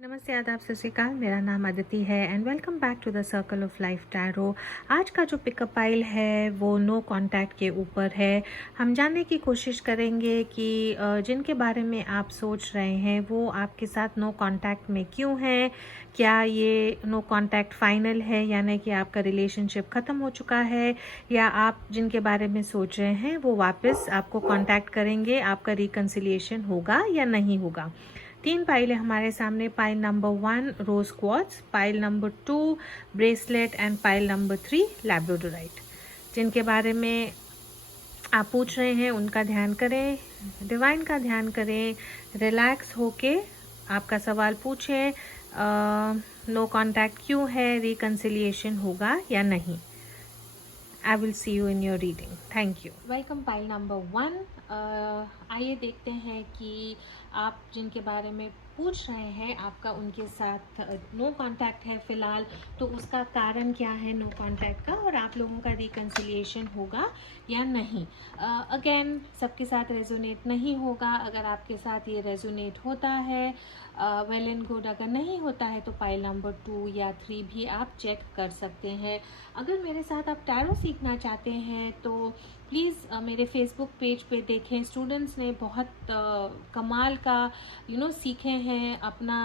नमस्ते, आदाब, सत श्री अकाल। मेरा नाम अदिति है and welcome back to the circle of life tarot. आज का जो पिकअप पाइल है वो नो कांटेक्ट के ऊपर है। हम जानने की कोशिश करेंगे कि जिनके बारे में आप सोच रहे हैं वो आपके साथ नो कांटेक्ट में क्यों हैं। क्या ये नो कांटेक्ट फाइनल है, यानी कि आपका रिलेशनशिप ख़त्म हो चुका है, या आप जिनके बारे में सोच रहे हैं वो वापस आपको कांटेक्ट करेंगे, आपका रिकन्सिलिएशन होगा या नहीं होगा। 3 पाइलें हमारे सामने। Pile number 1 rose quartz, pile number 2 bracelet and pile number 3 labradorite. जिनके बारे में आप पूछ रहे हैं उनका ध्यान करें, डिवाइन का ध्यान करें, रिलैक्स होके आपका सवाल पूछें। नो कांटेक्ट क्यों है, रिकन्सिलिएशन होगा या नहीं। आई will see you in your reading. Thank you. Welcome pile number 1। आइए देखते हैं कि आप जिनके बारे में पूछ रहे हैं आपका उनके साथ नो कांटेक्ट है फ़िलहाल, तो उसका कारण क्या है नो कांटेक्ट का, और आप लोगों का रिकन्सिलिएशन होगा या नहीं। अगेन सबके साथ रेजोनेट नहीं होगा। अगर आपके साथ ये रेजोनेट होता है वेल एंड गुड, अगर नहीं होता है तो पाइल नंबर 2 या 3 भी आप चेक कर सकते हैं। अगर मेरे साथ आप टैरो सीखना चाहते हैं तो प्लीज़ मेरे फेसबुक पेज पे देखें। स्टूडेंट्स ने बहुत कमाल का सीखे हैं अपना।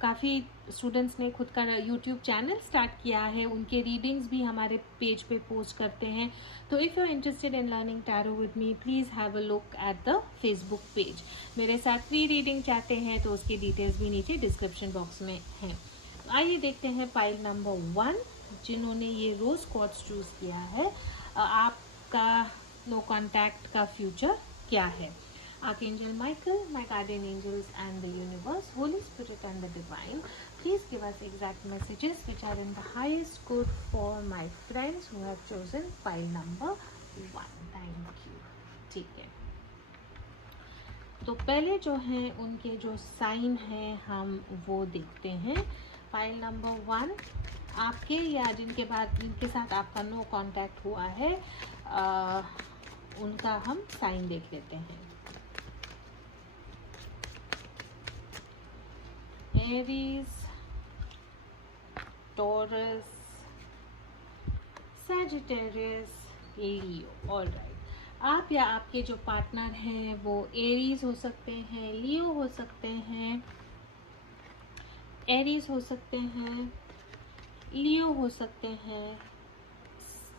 काफ़ी स्टूडेंट्स ने खुद का यूट्यूब चैनल स्टार्ट किया है, उनके रीडिंग्स भी हमारे पेज पे पोस्ट करते हैं। तो if you are interested in learning tarot with me, please have a look at the Facebook page. मेरे साथ फ्री रीडिंग चाहते हैं तो उसकी डिटेल्स भी नीचे डिस्क्रिप्शन बॉक्स में हैं। आइए देखते हैं पाइल नंबर 1 जिन्होंने ये रोज क्वार्ट्ज चूज किया है। आपका नो कांटेक्ट का फ्यूचर क्या है। Archangel Michael, my guardian angels and the universe, Holy Spirit and the divine, please give us exact messages which are in the highest good for my friends who have chosen pile number 1. Thank you. ठीक है, तो पहले जो हैं उनके जो sign हैं हम वो देखते हैं। फाइल नंबर 1 आपके या जिनके साथ आपका नो कांटेक्ट हुआ है उनका हम साइन देख लेते हैं। एरीज, टॉरस, सैजिटेरियस, लियो। ऑलराइट, आप या आपके जो पार्टनर हैं वो एरीज हो सकते हैं, लियो हो सकते हैं, एरीज हो सकते हैं, लियो हो सकते हैं,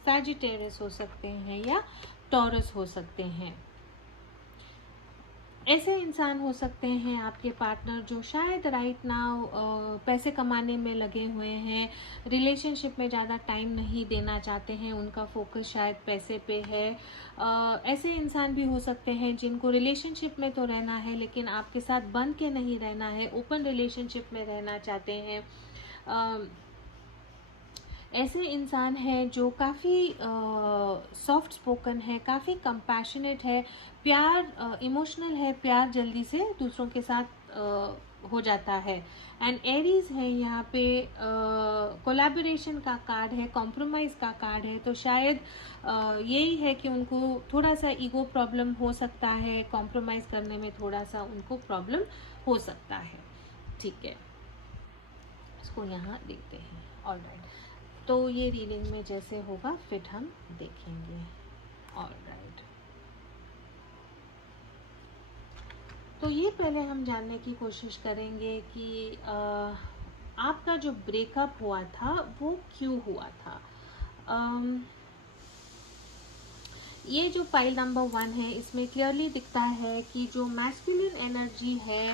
सैजिटेरियस हो सकते हैं या टॉरस हो सकते हैं। ऐसे इंसान हो सकते हैं आपके पार्टनर जो शायद राइट नाउ पैसे कमाने में लगे हुए हैं, रिलेशनशिप में ज़्यादा टाइम नहीं देना चाहते हैं, उनका फोकस शायद पैसे पे है। ऐसे इंसान भी हो सकते हैं जिनको रिलेशनशिप में तो रहना है लेकिन आपके साथ बंध के नहीं रहना है, ओपन रिलेशनशिप में रहना चाहते हैं। ऐसे इंसान हैं जो काफ़ी सॉफ्ट स्पोकन है, काफ़ी कंपैशनेट है, प्यार इमोशनल है, प्यार जल्दी से दूसरों के साथ हो जाता है। एंड एरीज है यहाँ पे, कोलैबोरेशन का कार्ड है, कॉम्प्रोमाइज़ का कार्ड है। तो शायद यही है कि उनको थोड़ा सा ईगो प्रॉब्लम हो सकता है, कॉम्प्रोमाइज़ करने में थोड़ा सा उनको प्रॉब्लम हो सकता है। ठीक है, इसको यहाँ देखते हैं। ऑलराइट, तो ये रीडिंग में जैसे होगा फिट हम देखेंगे। ऑलराइट, तो ये पहले हम जानने की कोशिश करेंगे कि आपका जो ब्रेकअप हुआ था वो क्यों हुआ था। ये जो पाइल नंबर 1 है इसमें क्लियरली दिखता है कि जो मैस्कुलिन एनर्जी है,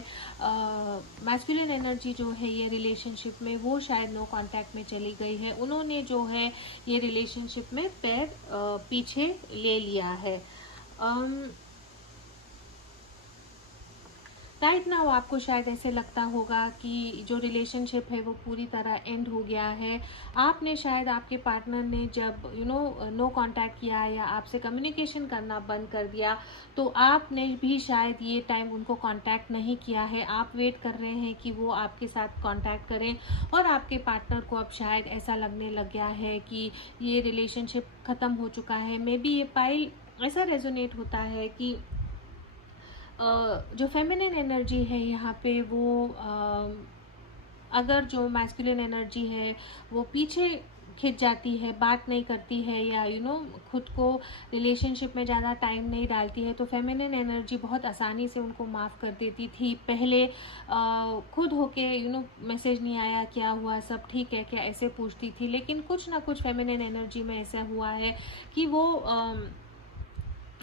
मैस्कुलिन एनर्जी जो है ये रिलेशनशिप में वो शायद नो कांटेक्ट में चली गई है। उन्होंने जो है ये रिलेशनशिप में पैर पीछे ले लिया है। राइट नाउ आपको शायद ऐसे लगता होगा कि जो रिलेशनशिप है वो पूरी तरह एंड हो गया है। आपने शायद आपके पार्टनर ने जब नो कांटेक्ट किया या आपसे कम्युनिकेशन करना बंद कर दिया तो आपने भी शायद ये टाइम उनको कांटेक्ट नहीं किया है। आप वेट कर रहे हैं कि वो आपके साथ कांटेक्ट करें और आपके पार्टनर को अब शायद ऐसा लगने लग गया है कि ये रिलेशनशिप ख़त्म हो चुका है। मे बी ये पाइल ऐसा रेजोनेट होता है कि जो फेमिनिन एनर्जी है यहाँ पे वो अगर जो मैस्कुलिन एनर्जी है वो पीछे खिंच जाती है, बात नहीं करती है, या खुद को रिलेशनशिप में ज़्यादा टाइम नहीं डालती है, तो फेमिनिन एनर्जी बहुत आसानी से उनको माफ़ कर देती थी। पहले खुद होके मैसेज नहीं आया, क्या हुआ, सब ठीक है क्या, ऐसे पूछती थी। लेकिन कुछ ना कुछ फेमिनिन एनर्जी में ऐसा हुआ है कि वो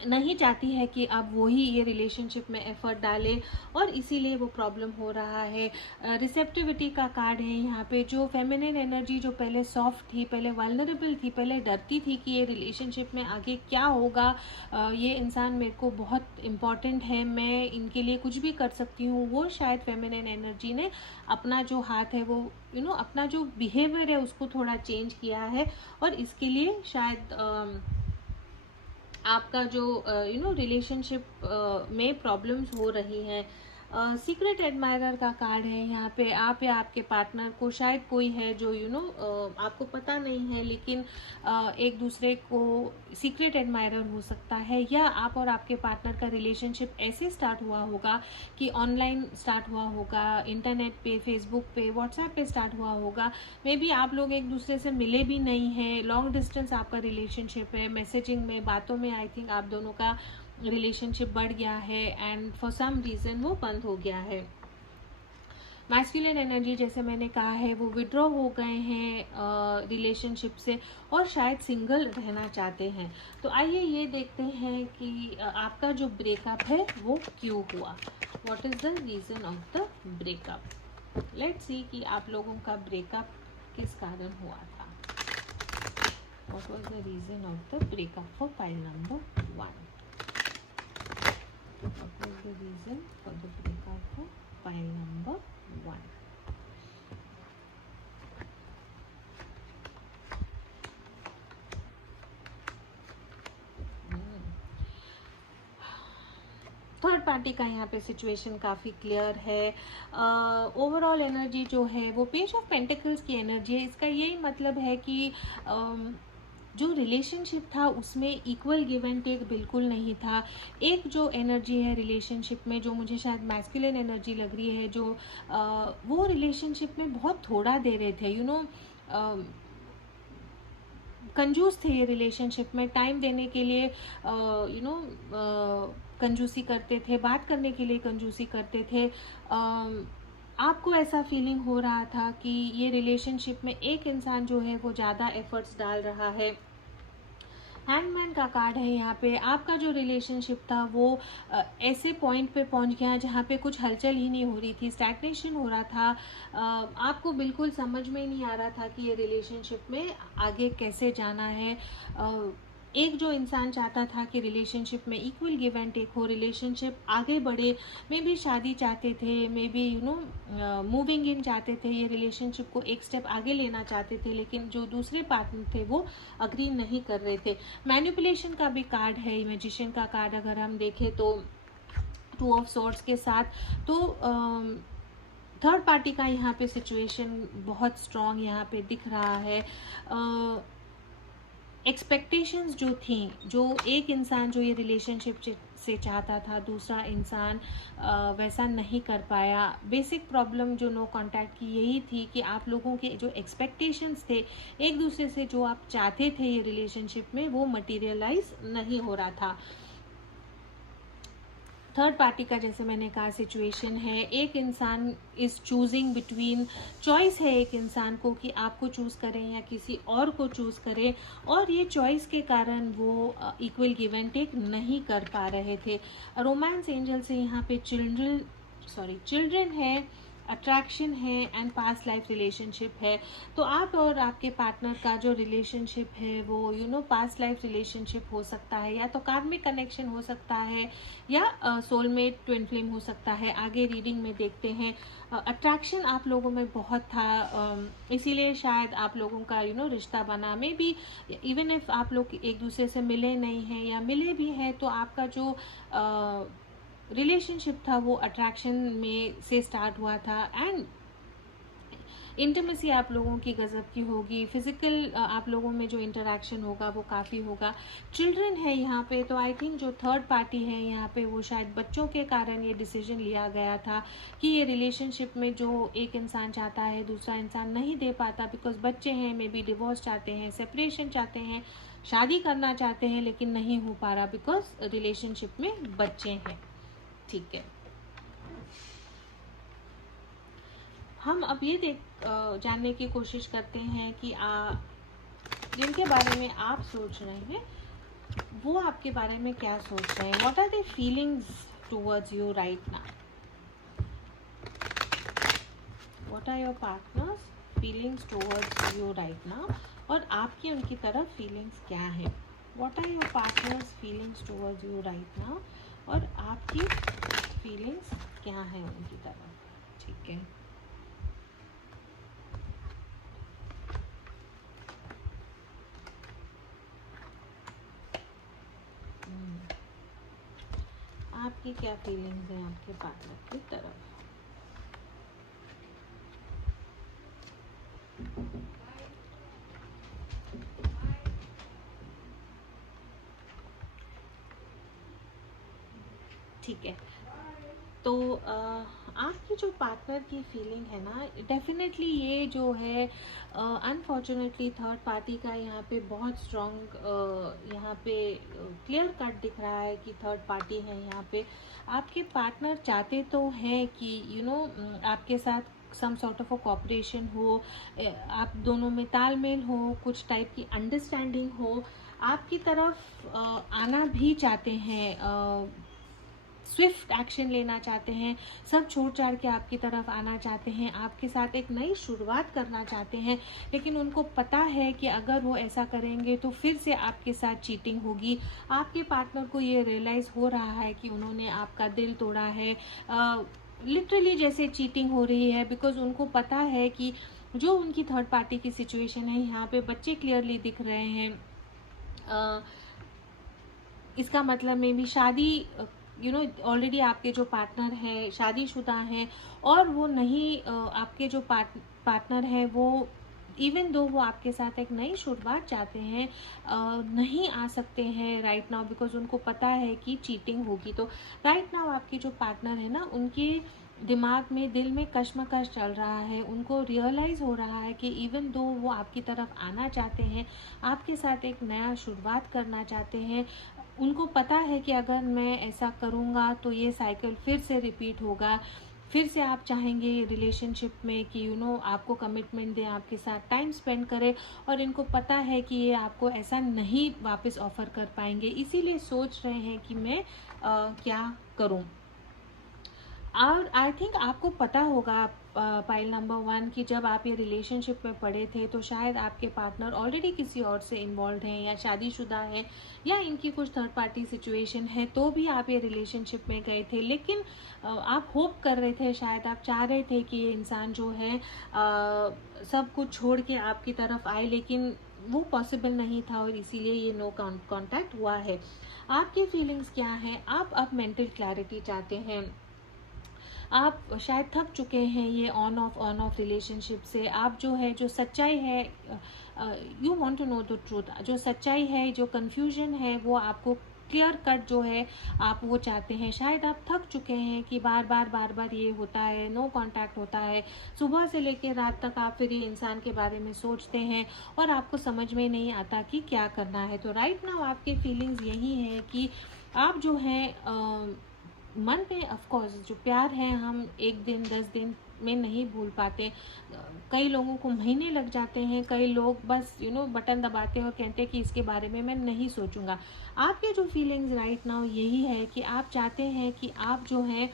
नहीं चाहती है कि अब वही ये रिलेशनशिप में एफर्ट डाले, और इसीलिए वो प्रॉब्लम हो रहा है। रिसेप्टिविटी का कार्ड है यहाँ पे। जो फेमिनिन एनर्जी जो पहले सॉफ्ट थी, पहले वल्नरेबल थी, पहले डरती थी कि ये रिलेशनशिप में आगे क्या होगा, ये इंसान मेरे को बहुत इम्पॉर्टेंट है, मैं इनके लिए कुछ भी कर सकती हूँ, वो शायद फेमिनिन एनर्जी ने अपना जो हाथ है वो अपना जो बिहेवियर है उसको थोड़ा चेंज किया है, और इसके लिए शायद आपका जो रिलेशनशिप में प्रॉब्लम्स हो रही हैं। सीक्रेट एडमायरर का कार्ड है यहाँ पे। आप या आपके पार्टनर को शायद कोई है जो आपको पता नहीं है, लेकिन एक दूसरे को सीक्रेट एडमायरर हो सकता है, या आप और आपके पार्टनर का रिलेशनशिप ऐसे स्टार्ट हुआ होगा कि ऑनलाइन स्टार्ट हुआ होगा, इंटरनेट पे, फेसबुक पे, व्हाट्सएप पे स्टार्ट हुआ होगा। मे बी आप लोग एक दूसरे से मिले भी नहीं हैं, लॉन्ग डिस्टेंस आपका रिलेशनशिप है, मैसेजिंग में, बातों में आई थिंक आप दोनों का रिलेशनशिप बढ़ गया है, एंड फॉर सम रीज़न वो बंद हो गया है। मैस्कुलिन एनर्जी जैसे मैंने कहा है वो विड्रॉ हो गए हैं रिलेशनशिप से, और शायद सिंगल रहना चाहते हैं। तो आइए ये देखते हैं कि आपका जो ब्रेकअप है वो क्यों हुआ। What is the reason of the breakup. Let's see कि आप लोगों का ब्रेकअप किस कारण हुआ था। What was the reason of the breakup for pile number 1। What was the reason for the breakup for pile number 1? Third party का यहाँ पे सिचुएशन काफ़ी क्लियर है। ओवरऑल एनर्जी जो है वो पेज ऑफ पेंटिकल्स की एनर्जी है। इसका यही मतलब है कि जो रिलेशनशिप था उसमें इक्वल गिव एंड टेक बिल्कुल नहीं था। एक जो एनर्जी है रिलेशनशिप में, जो मुझे शायद मैस्कुलिन एनर्जी लग रही है, जो वो रिलेशनशिप में बहुत थोड़ा दे रहे थे, कंजूस थे ये रिलेशनशिप में, टाइम देने के लिए कंजूसी करते थे, बात करने के लिए कंजूसी करते थे। आपको ऐसा फीलिंग हो रहा था कि ये रिलेशनशिप में एक इंसान जो है वो ज़्यादा एफर्ट्स डाल रहा है। हैंगमैन का कार्ड है यहाँ पे। आपका जो रिलेशनशिप था वो ऐसे पॉइंट पे पहुँच गया जहाँ पे कुछ हलचल ही नहीं हो रही थी, स्टैग्नेशन हो रहा था। आपको बिल्कुल समझ में ही नहीं आ रहा था कि ये रिलेशनशिप में आगे कैसे जाना है। एक जो इंसान चाहता था कि रिलेशनशिप में इक्वल गिव एंड टेक हो, रिलेशनशिप आगे बढ़े, मे बी शादी चाहते थे, मे बी मूविंग इन चाहते थे, ये रिलेशनशिप को एक स्टेप आगे लेना चाहते थे, लेकिन जो दूसरे पार्टनर थे वो अग्री नहीं कर रहे थे। मैनिपुलेशन का भी कार्ड है, मैजिशियन का कार्ड अगर हम देखें तो 2 ऑफ सॉर्ड्स के साथ, तो थर्ड पार्टी का यहाँ पे सिचुएशन बहुत स्ट्रॉन्ग यहाँ पे दिख रहा है। एक्सपेक्टेशंस जो थी, जो एक इंसान जो ये रिलेशनशिप से चाहता था, दूसरा इंसान वैसा नहीं कर पाया। बेसिक प्रॉब्लम जो नो कांटेक्ट की यही थी कि आप लोगों के जो एक्सपेक्टेशंस थे एक दूसरे से, जो आप चाहते थे ये रिलेशनशिप में, वो मटीरियलाइज नहीं हो रहा था। थर्ड पार्टी का जैसे मैंने कहा सिचुएशन है, एक इंसान इज चूजिंग बिटवीन, चॉइस है एक इंसान को कि आपको चूज़ करें या किसी और को चूज़ करें, और ये चॉइस के कारण वो इक्वल गिव एंड टेक नहीं कर पा रहे थे। रोमांस एंजल से यहाँ पे चिल्ड्रन है, अट्रैक्शन है, एंड पास्ट लाइफ रिलेशनशिप है। तो आप और आपके पार्टनर का जो रिलेशनशिप है वो पास्ट लाइफ रिलेशनशिप हो सकता है, या तो कार्मिक कनेक्शन हो सकता है, या सोलमेट ट्विन फ्लेम हो सकता है। आगे रीडिंग में देखते हैं। अट्रैक्शन आप लोगों में बहुत था, इसीलिए शायद आप लोगों का रिश्ता बना। में भी इवन इफ आप लोग एक दूसरे से मिले नहीं हैं या मिले भी हैं, तो आपका जो रिलेशनशिप था वो अट्रैक्शन में से स्टार्ट हुआ था, एंड इंटीमेसी आप लोगों की गज़ब की होगी, फिज़िकल आप लोगों में जो इंटरेक्शन होगा वो काफ़ी होगा। चिल्ड्रन है यहाँ पे, तो आई थिंक जो थर्ड पार्टी है यहाँ पे वो शायद बच्चों के कारण ये डिसीजन लिया गया था कि ये रिलेशनशिप में जो एक इंसान चाहता है दूसरा इंसान नहीं दे पाता, बिकॉज बच्चे हैं, मे बी डिवोर्स चाहते हैं, सेपरेशन चाहते हैं, शादी करना चाहते हैं, लेकिन नहीं हो पा रहा बिकॉज रिलेशनशिप में बच्चे हैं। ठीक है, हम अब ये जानने की कोशिश करते हैं कि जिनके बारे में आप सोच रहे हैं वो आपके बारे में क्या सोच रहे हैं। What are the feelings towards you right now? What are your partners feelings towards you right now? और आपकी उनकी तरफ फीलिंग्स क्या है? What are your partners feelings towards you right now? और आपकी फीलिंग्स क्या है उनकी तरफ? ठीक है, आपकी क्या फीलिंग्स हैं आपके पार्टनर की तरफ? ठीक है, तो आपकी जो पार्टनर की फीलिंग है ना, डेफिनेटली ये जो है अनफॉर्चुनेटली थर्ड पार्टी का यहाँ पे बहुत स्ट्रॉन्ग यहाँ पे क्लियर कट दिख रहा है कि थर्ड पार्टी है यहाँ पे। आपके पार्टनर चाहते तो हैं कि आपके साथ some sort of a cooperation हो, आप दोनों में तालमेल हो, कुछ टाइप की अंडरस्टैंडिंग हो, आपकी तरफ आना भी चाहते हैं, स्विफ्ट एक्शन लेना चाहते हैं, सब छोड़ छाड़ के आपकी तरफ आना चाहते हैं, आपके साथ एक नई शुरुआत करना चाहते हैं। लेकिन उनको पता है कि अगर वो ऐसा करेंगे तो फिर से आपके साथ चीटिंग होगी। आपके पार्टनर को ये रियलाइज़ हो रहा है कि उन्होंने आपका दिल तोड़ा है, लिटरली जैसे चीटिंग हो रही है, बिकॉज उनको पता है कि जो उनकी थर्ड पार्टी की सिचुएशन है यहाँ पे बच्चे क्लियरली दिख रहे हैं। इसका मतलब में भी शादी ऑलरेडी आपके जो पार्टनर है शादीशुदा हैं, और वो नहीं आपके जो पार्टनर है वो इवन दो वो आपके साथ एक नई शुरुआत चाहते हैं, नहीं आ सकते हैं राइट नाउ, बिकॉज उनको पता है कि चीटिंग होगी। तो राइट नाउ आपकी जो पार्टनर है ना, उनके दिमाग में दिल में कश्मकश चल रहा है। उनको रियलाइज़ हो रहा है कि इवन दो वो आपकी तरफ आना चाहते हैं, आपके साथ एक नया शुरुआत करना चाहते हैं, उनको पता है कि अगर मैं ऐसा करूँगा तो ये साइकिल फिर से रिपीट होगा, फिर से आप चाहेंगे रिलेशनशिप में कि आपको कमिटमेंट दें, आपके साथ टाइम स्पेंड करें, और इनको पता है कि ये आपको ऐसा नहीं वापस ऑफ़र कर पाएंगे, इसीलिए सोच रहे हैं कि मैं क्या करूं। और आई थिंक आपको पता होगा पाइल नंबर 1 कि जब आप ये रिलेशनशिप में पड़े थे तो शायद आपके पार्टनर ऑलरेडी किसी और से इन्वॉल्व हैं या शादीशुदा हैं या इनकी कुछ थर्ड पार्टी सिचुएशन है, तो भी आप ये रिलेशनशिप में गए थे। लेकिन आप होप कर रहे थे, शायद आप चाह रहे थे कि ये इंसान जो है सब कुछ छोड़ के आपकी तरफ आए, लेकिन वो पॉसिबल नहीं था और इसीलिए ये नो कॉन्टैक्ट हुआ है। आपकी फीलिंग्स क्या हैं? आप अब मेंटल क्लैरिटी चाहते हैं, आप शायद थक चुके हैं ये ऑन ऑफ रिलेशनशिप से। आप जो है, जो सच्चाई है, you want to know the truth, जो सच्चाई है, जो कन्फ्यूजन है, वो आपको क्लियर कट जो है आप वो चाहते हैं। शायद आप थक चुके हैं कि बार बार ये होता है, नो कांटेक्ट होता है, सुबह से लेकर रात तक आप फिर ये इंसान के बारे में सोचते हैं और आपको समझ में नहीं आता कि क्या करना है। तो राइट नाउ आपकी फीलिंग्स यही है कि आप जो है मन में, ऑफ कोर्स जो प्यार है हम 1 दिन 10 दिन में नहीं भूल पाते, कई लोगों को महीने लग जाते हैं, कई लोग बस बटन दबाते हैं और कहते हैं कि इसके बारे में मैं नहीं सोचूंगा। आपके जो फीलिंग्स राइट नाउ यही है कि आप चाहते हैं कि आप जो है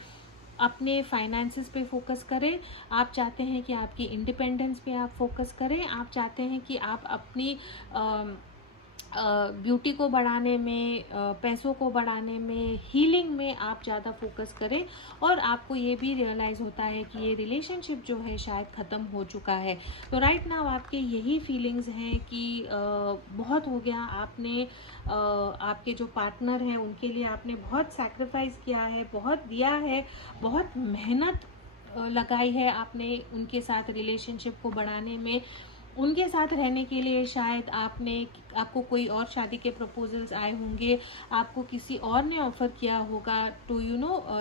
अपने फाइनेंसेस पे फोकस करें, आप चाहते हैं कि आपकी इंडिपेंडेंस पे आप फोकस करें, आप चाहते हैं कि आप अपनी ब्यूटी को बढ़ाने में, पैसों को बढ़ाने में, हीलिंग में आप ज़्यादा फोकस करें, और आपको ये भी रियलाइज़ होता है कि ये रिलेशनशिप जो है शायद ख़त्म हो चुका है। तो राइट नाउ आपके यही फीलिंग्स हैं कि बहुत हो गया, आपने आपके जो पार्टनर हैं उनके लिए आपने बहुत सैक्रिफाइस किया है, बहुत दिया है, बहुत मेहनत लगाई है आपने उनके साथ रिलेशनशिप को बढ़ाने में, उनके साथ रहने के लिए शायद आपको कोई और शादी के प्रपोजल्स आए होंगे, आपको किसी और ने ऑफ़र किया होगा, टू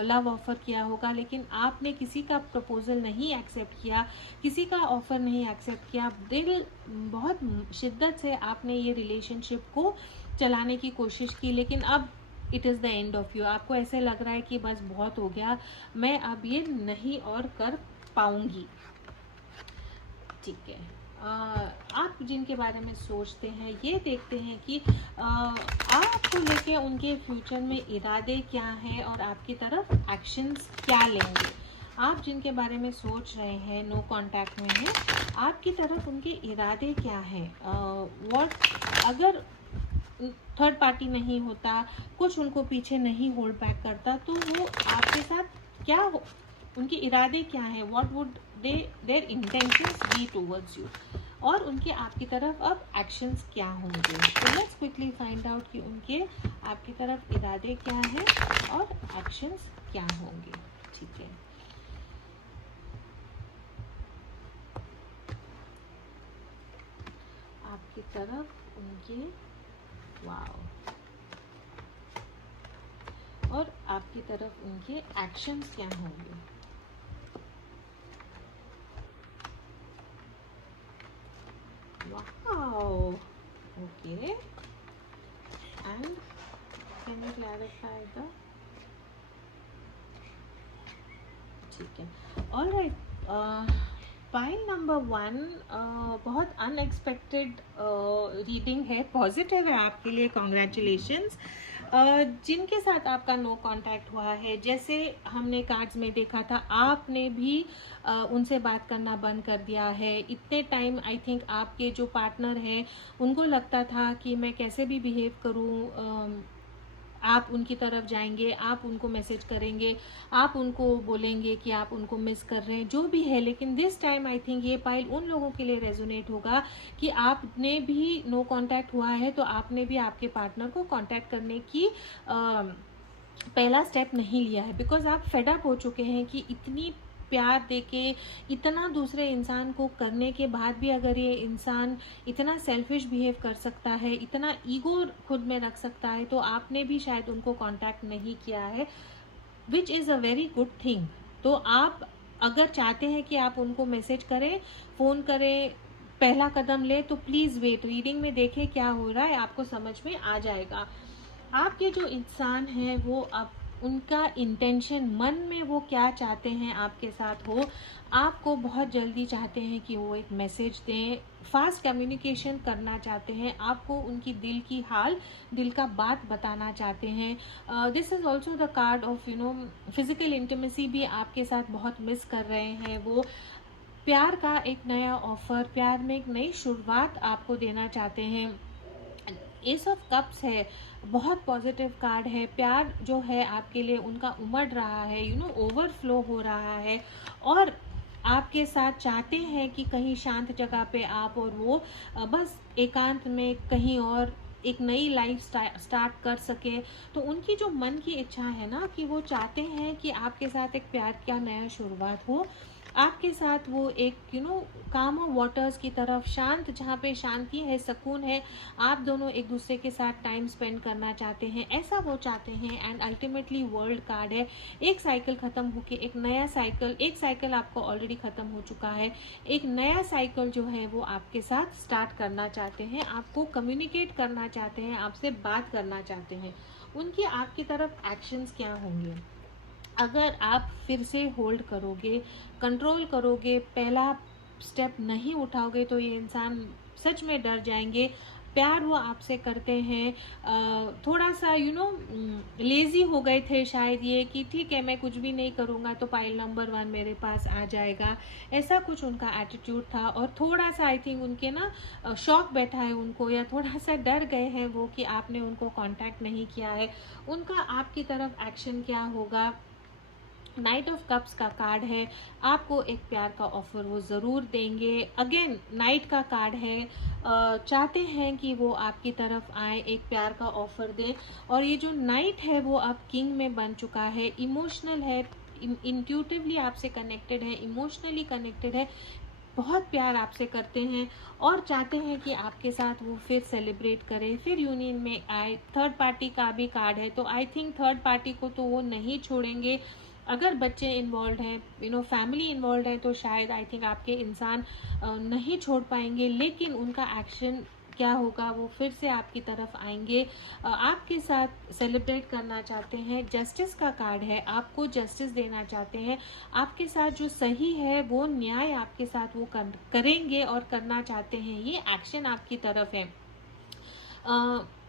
लव ऑफ़र किया होगा, लेकिन आपने किसी का प्रपोजल नहीं एक्सेप्ट किया, किसी का ऑफ़र नहीं एक्सेप्ट किया। दिल बहुत शिद्दत से आपने ये रिलेशनशिप को चलाने की कोशिश की, लेकिन अब it is the end of you. आपको ऐसे लग रहा है कि बस बहुत हो गया, मैं अब ये नहीं और कर पाऊंगी। ठीक है, आप जिनके बारे में सोचते हैं, ये देखते हैं कि आपको लेके उनके फ्यूचर में इरादे क्या हैं और आपकी तरफ एक्शंस क्या लेंगे। आप जिनके बारे में सोच रहे हैं, नो कांटेक्ट में हैं, आपकी तरफ उनके इरादे क्या हैं। अगर थर्ड पार्टी नहीं होता, कुछ उनको पीछे नहीं होल्ड बैक करता, तो वो आपके साथ क्या उनके इरादे क्या हैं, what would their intentions be towards you, और उनके आपकी तरफ अब एक्शंस क्या होंगे। तो लेट्स क्विकली फाइंड आउट कि उनके आपकी तरफ इरादे क्या हैं और एक्शंस क्या होंगे। ठीक है, आपकी तरफ उनके वाओ, और आपकी तरफ उनके एक्शंस क्या होंगे। Wow, okay, and can you clarify the, ठीक है, ऑल राइट। पाइल नंबर 1 बहुत अनएक्सपेक्टेड रीडिंग है, पॉजिटिव है आपके लिए, कॉन्ग्रेचुलेशंस। जिनके साथ आपका नो कांटेक्ट हुआ है, जैसे हमने कार्ड्स में देखा था, आपने भी उनसे बात करना बंद कर दिया है। इतने टाइम आई थिंक आपके जो पार्टनर हैं उनको लगता था कि मैं कैसे भी बिहेव करूं, आप उनकी तरफ जाएंगे, आप उनको मैसेज करेंगे, आप उनको बोलेंगे कि आप उनको मिस कर रहे हैं, जो भी है, लेकिन दिस टाइम आई थिंक ये पाइल उन लोगों के लिए रेजोनेट होगा कि आपने भी नो कांटेक्ट हुआ है तो आपने भी आपके पार्टनर को कांटेक्ट करने की पहला स्टेप नहीं लिया है, बिकॉज आप फेड अप हो चुके हैं कि इतनी प्यार देके, इतना दूसरे इंसान को करने के बाद भी अगर ये इंसान इतना सेल्फिश बिहेव कर सकता है, इतना ईगो खुद में रख सकता है, तो आपने भी शायद उनको कांटेक्ट नहीं किया है, which is a very good thing. तो आप अगर चाहते हैं कि आप उनको मैसेज करें, फ़ोन करें, पहला कदम ले, तो प्लीज़ वेट, रीडिंग में देखें क्या हो रहा है, आपको समझ में आ जाएगा। आपके जो इंसान हैं वो आप उनका इंटेंशन, मन में वो क्या चाहते हैं आपके साथ हो, आपको बहुत जल्दी चाहते हैं कि वो एक मैसेज दें, फास्ट कम्युनिकेशन करना चाहते हैं, आपको उनकी दिल की हाल, दिल का बात बताना चाहते हैं। This is also the card of physical intimacy भी आपके साथ बहुत मिस कर रहे हैं वो। प्यार का एक नया ऑफर, प्यार में एक नई शुरुआत आपको देना चाहते हैं। एस ऑफ कप्स है, बहुत पॉजिटिव कार्ड है। प्यार जो है आपके लिए उनका उमड़ रहा है, ओवरफ्लो हो रहा है, और आपके साथ चाहते हैं कि कहीं शांत जगह पे आप और वो बस एकांत में कहीं और एक नई लाइफ स्टार्ट कर सके। तो उनकी जो मन की इच्छा है ना, कि वो चाहते हैं कि आपके साथ एक प्यार का नया शुरुआत हो, आपके साथ वो एक काम वाटर्स की तरफ, शांत, जहाँ पे शांति है, सुकून है, आप दोनों एक दूसरे के साथ टाइम स्पेंड करना चाहते हैं, ऐसा वो चाहते हैं। एंड अल्टीमेटली वर्ल्ड कार्ड है, एक साइकिल ख़त्म होके एक नया साइकिल, एक साइकिल आपको ऑलरेडी ख़त्म हो चुका है, एक नया साइकिल जो है वो आपके साथ स्टार्ट करना चाहते हैं, आपको कम्युनिकेट करना चाहते हैं, आपसे बात करना चाहते हैं। उनकी आपकी तरफ एक्शंस क्या होंगे? अगर आप फिर से होल्ड करोगे, कंट्रोल करोगे, पहला स्टेप नहीं उठाओगे, तो ये इंसान सच में डर जाएंगे। प्यार वो आपसे करते हैं, थोड़ा सा लेज़ी हो गए थे शायद, ये कि ठीक है मैं कुछ भी नहीं करूँगा तो पाइल नंबर 1 मेरे पास आ जाएगा, ऐसा कुछ उनका एटीट्यूड था। और थोड़ा सा आई थिंक उनके शौक बैठा है उनको, या थोड़ा सा डर गए हैं वो कि आपने उनको कांटेक्ट नहीं किया है। उनका आपकी तरफ एक्शन क्या होगा? नाइट ऑफ कप्स का कार्ड है, आपको एक प्यार का ऑफर वो ज़रूर देंगे। अगेन नाइट का कार्ड है, चाहते हैं कि वो आपकी तरफ आए, एक प्यार का ऑफर दें। और ये जो नाइट है वो अब किंग में बन चुका है, इमोशनल है, इंट्यूटिवली आपसे कनेक्टेड है, इमोशनली कनेक्टेड है, बहुत प्यार आपसे करते हैं और चाहते हैं कि आपके साथ वो फिर सेलिब्रेट करें, फिर यूनियन में आए। थर्ड पार्टी का भी कार्ड है, तो आई थिंक थर्ड पार्टी को तो वो नहीं छोड़ेंगे। अगर बच्चे इन्वॉल्व हैं, फैमिली इन्वॉल्व है, तो शायद आई थिंक आपके इंसान नहीं छोड़ पाएंगे, लेकिन उनका एक्शन क्या होगा, वो फिर से आपकी तरफ आएंगे, आपके साथ सेलिब्रेट करना चाहते हैं। जस्टिस का कार्ड है, आपको जस्टिस देना चाहते हैं, आपके साथ जो सही है वो न्याय आपके साथ वो करेंगे और करना चाहते हैं, ये एक्शन आपकी तरफ है।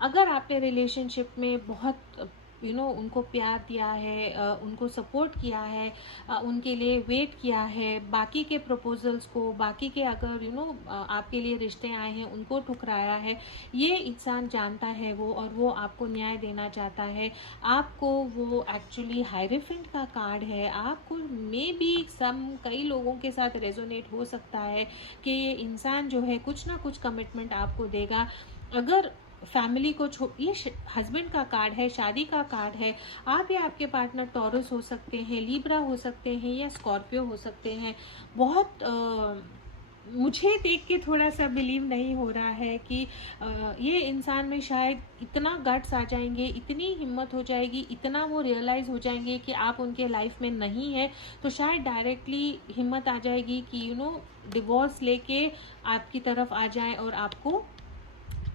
अगर आपने रिलेशनशिप में बहुत उनको प्यार दिया है, उनको सपोर्ट किया है, उनके लिए वेट किया है, बाकी के प्रपोजल्स को, बाकी के अगर आपके लिए रिश्ते आए हैं उनको ठुकराया है, ये इंसान जानता है वो, और वो आपको न्याय देना चाहता है। आपको वो एक्चुअली हायरेफेंट का कार्ड है, आपको मे बी कई लोगों के साथ रेजोनेट हो सकता है कि ये इंसान जो है कुछ ना कुछ कमिटमेंट आपको देगा। अगर फैमिली को ये हस्बैंड का कार्ड है, शादी का कार्ड है। आप या आपके पार्टनर टॉरस हो सकते हैं, लिब्रा हो सकते हैं, या स्कॉर्पियो हो सकते हैं। बहुत मुझे देख के थोड़ा सा बिलीव नहीं हो रहा है कि ये इंसान में शायद इतना गट्स आ जाएंगे, इतनी हिम्मत हो जाएगी, इतना वो रियलाइज हो जाएंगे कि आप उनके लाइफ में नहीं है, तो शायद डायरेक्टली हिम्मत आ जाएगी कि डिवोर्स लेके आपकी तरफ आ जाए और आपको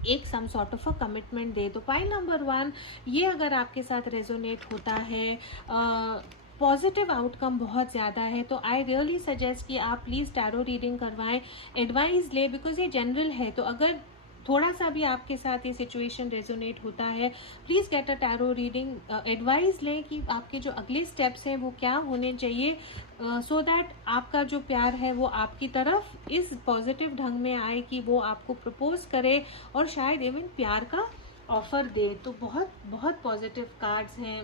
एक some sort of a commitment दे। तो पाइल नंबर 1, ये अगर आपके साथ रेजोनेट होता है, पॉजिटिव आउटकम बहुत ज़्यादा है, तो आई रियली सजेस्ट कि आप प्लीज़ टैरो रीडिंग करवाएं, एडवाइस ले, बिकॉज ये जनरल है। तो अगर थोड़ा सा भी आपके साथ ये सिचुएशन रेजोनेट होता है, please get a tarot reading, advice लें कि आपके जो अगले स्टेप्स हैं वो क्या होने चाहिए, सो दैट आपका जो प्यार है वो आपकी तरफ इस पॉजिटिव ढंग में आए कि वो आपको प्रपोज करे और शायद इवन प्यार का ऑफर दे। तो बहुत बहुत पॉजिटिव कार्ड्स हैं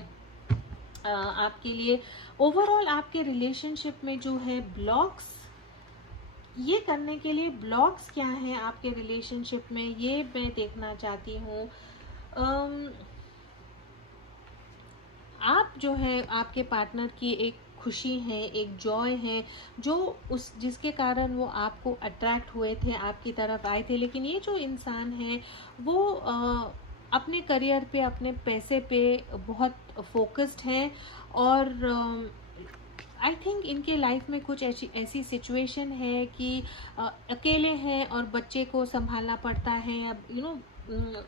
आपके लिए। ओवरऑल आपके रिलेशनशिप में जो है ब्लॉक्स, ये करने के लिए ब्लॉक्स क्या हैं आपके रिलेशनशिप में, ये मैं देखना चाहती हूँ। आप जो है आपके पार्टनर की एक खुशी है, एक जॉय है, जो जिसके कारण वो आपको अट्रैक्ट हुए थे, आपकी तरफ आए थे। लेकिन ये जो इंसान है वो अपने करियर पे, अपने पैसे पे बहुत फोकस्ड है, और आई थिंक इनके लाइफ में कुछ ऐसी सिचुएशन है कि अकेले हैं और बच्चे को संभालना पड़ता है। अब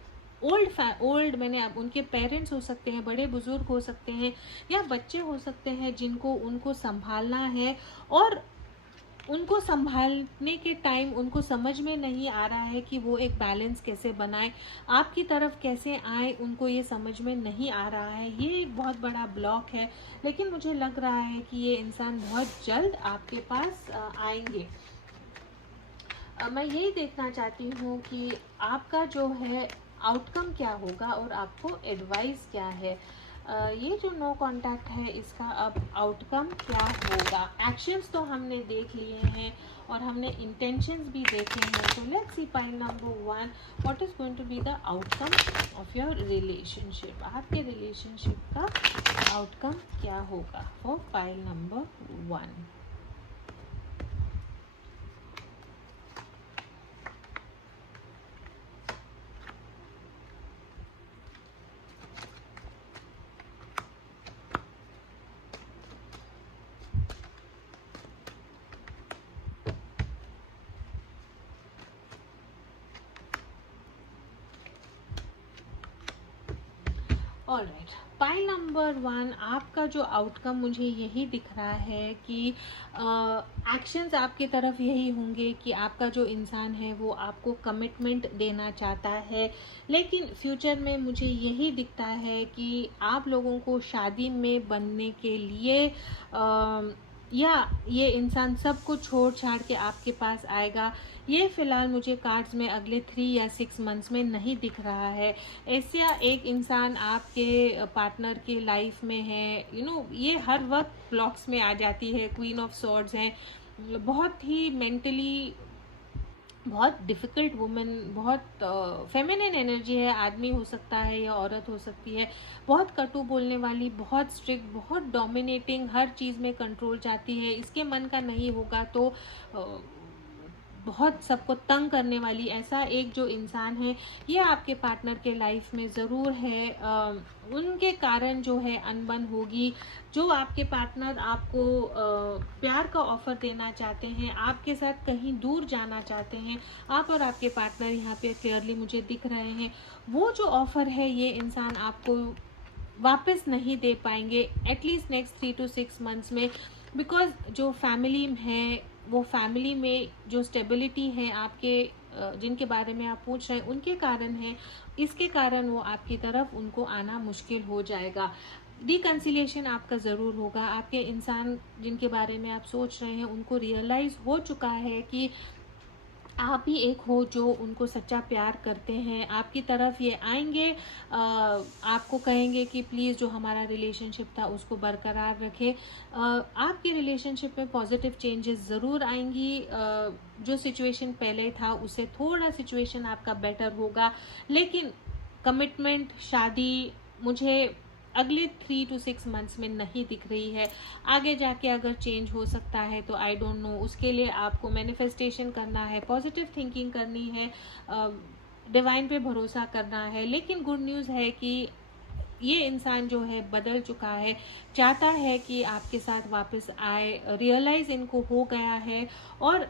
ओल्ड मैंने, अब उनके पेरेंट्स हो सकते हैं, बड़े बुजुर्ग हो सकते हैं, या बच्चे हो सकते हैं जिनको उनको संभालना है, और उनको संभालने के टाइम उनको समझ में नहीं आ रहा है कि वो एक बैलेंस कैसे बनाए, आपकी तरफ कैसे आए, उनको ये समझ में नहीं आ रहा है। ये एक बहुत बड़ा ब्लॉक है, लेकिन मुझे लग रहा है कि ये इंसान बहुत जल्द आपके पास आएंगे। मैं यही देखना चाहती हूँ कि आपका जो है आउटकम क्या होगा और आपको एडवाइस क्या है। ये जो नो कांटेक्ट है, इसका अब आउटकम क्या होगा। एक्शंस तो हमने देख लिए हैं और हमने इंटेंशंस भी देखे हैं। तो let's see pile number 1, what is going to be the outcome of your relationship. आपके रिलेशनशिप का आउटकम क्या होगा for pile number 1। Alright, pile number 1, आपका जो आउटकम मुझे यही दिख रहा है कि एक्शंस आपकी तरफ यही होंगे कि आपका जो इंसान है वो आपको कमिटमेंट देना चाहता है, लेकिन फ्यूचर में मुझे यही दिखता है कि आप लोगों को शादी में बनने के लिए या ये इंसान सब कुछ छोड़ छाड़ के आपके पास आएगा। ये फिलहाल मुझे कार्ड्स में अगले 3 या 6 मंथ्स में नहीं दिख रहा है। ऐसा एक इंसान आपके पार्टनर के लाइफ में है, ये हर वक्त ब्लॉक्स में आ जाती है। क्वीन ऑफ सॉर्ड्स हैं, बहुत ही मेंटली बहुत डिफ़िकल्ट वुमेन, बहुत फेमिनिन एनर्जी है, आदमी हो सकता है या औरत हो सकती है, बहुत कटु बोलने वाली, बहुत स्ट्रिक्ट, बहुत डोमिनेटिंग, हर चीज़ में कंट्रोल चाहती है, इसके मन का नहीं होगा तो बहुत सबको तंग करने वाली, ऐसा एक जो इंसान है ये आपके पार्टनर के लाइफ में ज़रूर है। उनके कारण जो है अनबन होगी। जो आपके पार्टनर आपको प्यार का ऑफ़र देना चाहते हैं, आपके साथ कहीं दूर जाना चाहते हैं, आप और आपके पार्टनर यहाँ पे क्लियरली मुझे दिख रहे हैं, वो जो ऑफ़र है ये इंसान आपको वापस नहीं दे पाएंगे एटलीस्ट नेक्स्ट 3 to 6 मंथ्स में। बिकॉज जो फैमिली है, वो फैमिली में जो स्टेबिलिटी है आपके जिनके बारे में आप पूछ रहे हैं उनके कारण है, इसके कारण वो आपकी तरफ उनको आना मुश्किल हो जाएगा। रिकन्सिलिएशन आपका ज़रूर होगा। आपके इंसान जिनके बारे में आप सोच रहे हैं उनको रियलाइज़ हो चुका है कि आप ही एक हो जो उनको सच्चा प्यार करते हैं। आपकी तरफ ये आएंगे, आपको कहेंगे कि प्लीज़ जो हमारा रिलेशनशिप था उसको बरकरार रखें। आपकी रिलेशनशिप में पॉजिटिव चेंजेस ज़रूर आएंगी। जो सिचुएशन पहले था उससे थोड़ा सिचुएशन आपका बेटर होगा, लेकिन कमिटमेंट, शादी मुझे अगले 3 to 6 मंथ्स में नहीं दिख रही है। आगे जाके अगर चेंज हो सकता है तो आई डोंट नो। उसके लिए आपको मैनिफेस्टेशन करना है, पॉजिटिव थिंकिंग करनी है, डिवाइन पे भरोसा करना है। लेकिन गुड न्यूज़ है कि ये इंसान जो है बदल चुका है, चाहता है कि आपके साथ वापस आए, रियलाइज इनको हो गया है। और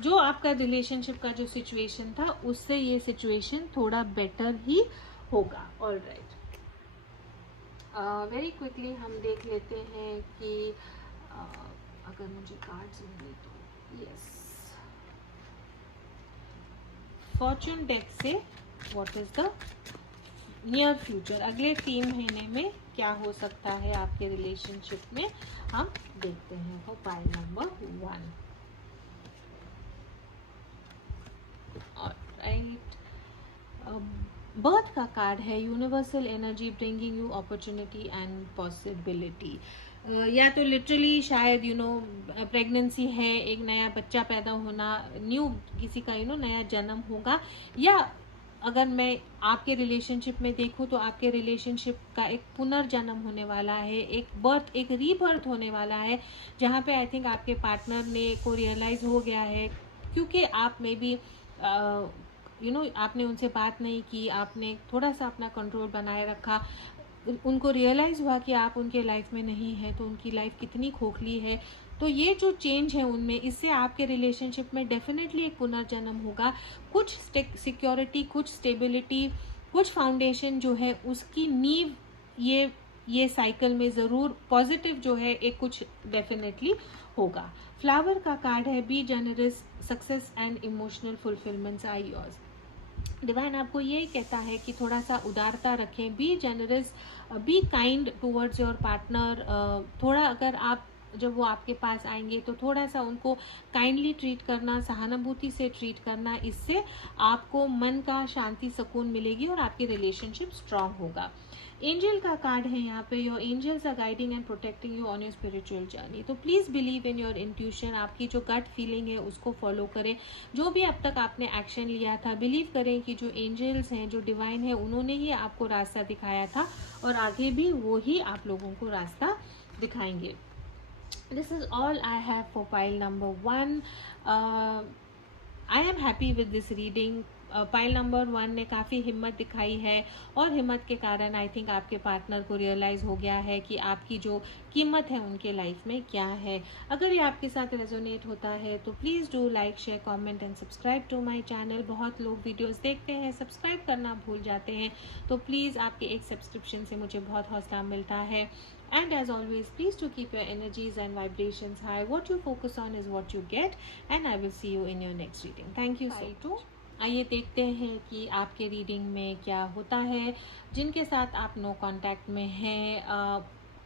जो आपका रिलेशनशिप का जो सिचुएशन था उससे ये सिचुएशन थोड़ा बेटर ही होगा। ऑल राइट, वेरी क्विकली हम देख लेते हैं कि अगर मुझे कार्ड्स मिले तो यस, फॉर्चून डेक से what is the near future, अगले 3 महीने में क्या हो सकता है आपके रिलेशनशिप में, हम देखते हैं for pile number 1। Alright, birth का कार्ड है, universal energy bringing you opportunity and possibility. या तो लिटरली शायद प्रेगनेंसी है, एक नया बच्चा पैदा होना, न्यू किसी का नया जन्म होगा। या अगर मैं आपके रिलेशनशिप में देखूँ तो आपके रिलेशनशिप का एक पुनर्जन्म होने वाला है, एक बर्थ, एक रीबर्थ होने वाला है, जहाँ पे आई थिंक आपके पार्टनर ने को रियलाइज़ हो गया है, क्योंकि आप में भी आपने उनसे बात नहीं की, आपने थोड़ा सा अपना कंट्रोल बनाए रखा। उनको रियलाइज़ हुआ कि आप उनके लाइफ में नहीं है तो उनकी लाइफ कितनी खोखली है। तो ये जो चेंज है उनमें, इससे आपके रिलेशनशिप में डेफिनेटली एक पुनर्जन्म होगा। कुछ सिक्योरिटी, कुछ स्टेबिलिटी, कुछ फाउंडेशन जो है उसकी नींव ये साइकिल में ज़रूर पॉजिटिव जो है एक कुछ डेफिनेटली होगा। फ्लावर का कार्ड है, be generous, success and emotional fulfilments are yours. Divine आपको ये कहता है कि थोड़ा सा उदारता रखें, be generous, be kind towards your partner. थोड़ा अगर आप जब वो आपके पास आएंगे तो थोड़ा सा उनको काइंडली ट्रीट करना, सहानुभूति से ट्रीट करना, इससे आपको मन का शांति, सुकून मिलेगी और आपकी रिलेशनशिप स्ट्रांग होगा। एंजल का कार्ड है यहाँ पे, your angels are guiding and protecting you on your spiritual journey. तो please believe in your intuition, आपकी जो गट फीलिंग है उसको फॉलो करें। जो भी अब तक आपने एक्शन लिया था, बिलीव करें कि जो एंजल्स हैं, जो डिवाइन है, उन्होंने ही आपको रास्ता दिखाया था और आगे भी वो ही आप लोगों को रास्ता दिखाएंगे। This is all I have for pile number 1. I am happy with this reading. Pile number 1 ने काफ़ी हिम्मत दिखाई है और हिम्मत के कारण आई थिंक आपके पार्टनर को रियलाइज़ हो गया है कि आपकी जो कीमत है उनके लाइफ में क्या है। अगर ये आपके साथ रेजोनेट होता है तो please do like, share, comment and subscribe to my channel. बहुत लोग वीडियोस देखते हैं, सब्सक्राइब करना भूल जाते हैं, तो प्लीज़ आपके एक सब्सक्रिप्शन से मुझे बहुत हौसला मिलता है। And as always, please to keep your energies and vibrations high. What you focus on is what you get, and I will see you in your next reading. Thank you so much. आइए देखते हैं कि आपके reading में क्या होता है। जिनके साथ आप नो कांटेक्ट में हैं,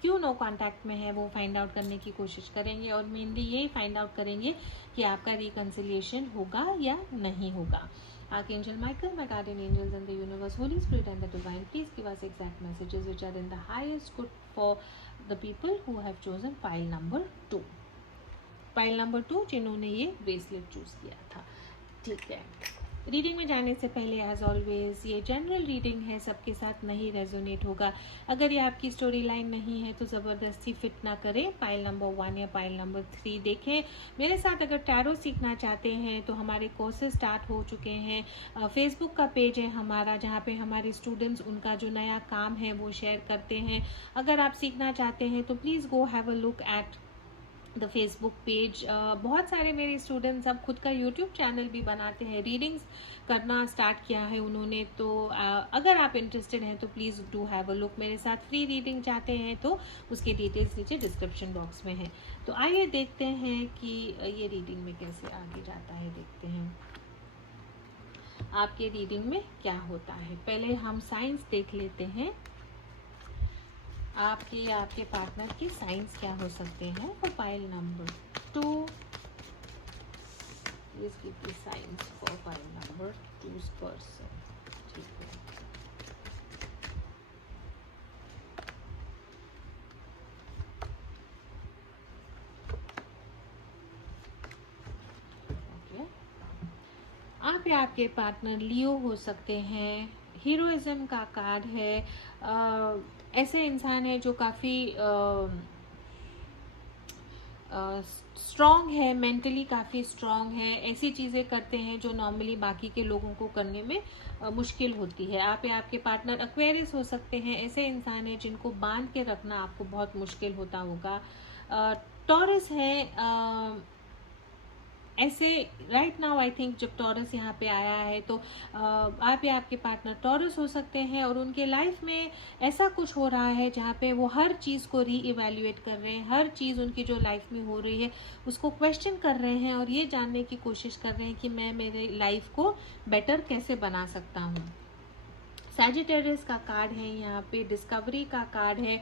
क्यों नो कांटेक्ट में है वो फाइंड आउट करने की कोशिश करेंगे और मेनली ये फाइंड आउट करेंगे कि आपका रिकन्सिलिएशन होगा या नहीं होगा। Archangel Michael, my guardian angels and the universe, Holy Spirit and the divine, please give us exact messages which are in the highest good for the people who have chosen pile number 2. Pile number 2 जिन्होंने ये bracelet choose किया था। ठीक है, reading में जाने से पहले एज ऑलवेज ये जनरल रीडिंग है, सबके साथ नहीं रेजोनेट होगा। अगर ये आपकी स्टोरी लाइन नहीं है तो ज़बरदस्ती फिट ना करें। पाइल नंबर 1 या पाइल नंबर 3 देखें। मेरे साथ अगर टैरो सीखना चाहते हैं तो हमारे कोर्सेज स्टार्ट हो चुके हैं। फेसबुक का पेज है हमारा, जहाँ पे हमारे स्टूडेंट्स उनका जो नया काम है वो शेयर करते हैं। अगर आप सीखना चाहते हैं तो please go have a look at the Facebook page. बहुत सारे मेरे स्टूडेंट्स अब खुद का यूट्यूब चैनल भी बनाते हैं, रीडिंग्स करना स्टार्ट किया है उन्होंने। तो अगर आप इंटरेस्टेड हैं तो please do have a look. मेरे साथ फ्री रीडिंग चाहते हैं तो उसके डिटेल्स नीचे डिस्क्रिप्शन बॉक्स में है। तो आइए देखते हैं कि ये रीडिंग में कैसे आगे जाता है। देखते हैं आपके रीडिंग में क्या होता है। पहले हम साइंस देख लेते हैं, आपके या आपके पार्टनर के साइंस क्या हो सकते हैं। For pile number 2, please give the science for pile number 2 person. ठीक है, ओके। आप या आपके पार्टनर लियो हो सकते हैं। हीरोइज्म का कार्ड है। ऐसे इंसान है जो काफ़ी स्ट्रॉन्ग है, मेंटली काफ़ी स्ट्रॉन्ग है। ऐसी चीज़ें करते हैं जो नॉर्मली बाकी के लोगों को करने में मुश्किल होती है। आप या आपके पार्टनर एक्वेरियस हो सकते हैं। ऐसे इंसान हैं जिनको बांध के रखना आपको बहुत मुश्किल होता होगा। टॉरस है। ऐसे राइट नाउ आई थिंक जब टॉरस यहाँ पे आया है तो आप या आपके पार्टनर टॉरस हो सकते हैं और उनके लाइफ में ऐसा कुछ हो रहा है जहाँ पे वो हर चीज़ को री इवेल्युएट कर रहे हैं। हर चीज़ उनकी जो लाइफ में हो रही है उसको क्वेश्चन कर रहे हैं और ये जानने की कोशिश कर रहे हैं कि मैं मेरे लाइफ को बेटर कैसे बना सकता हूँ। सैजिटेरियस का कार्ड है यहाँ पे, डिस्कवरी का कार्ड है।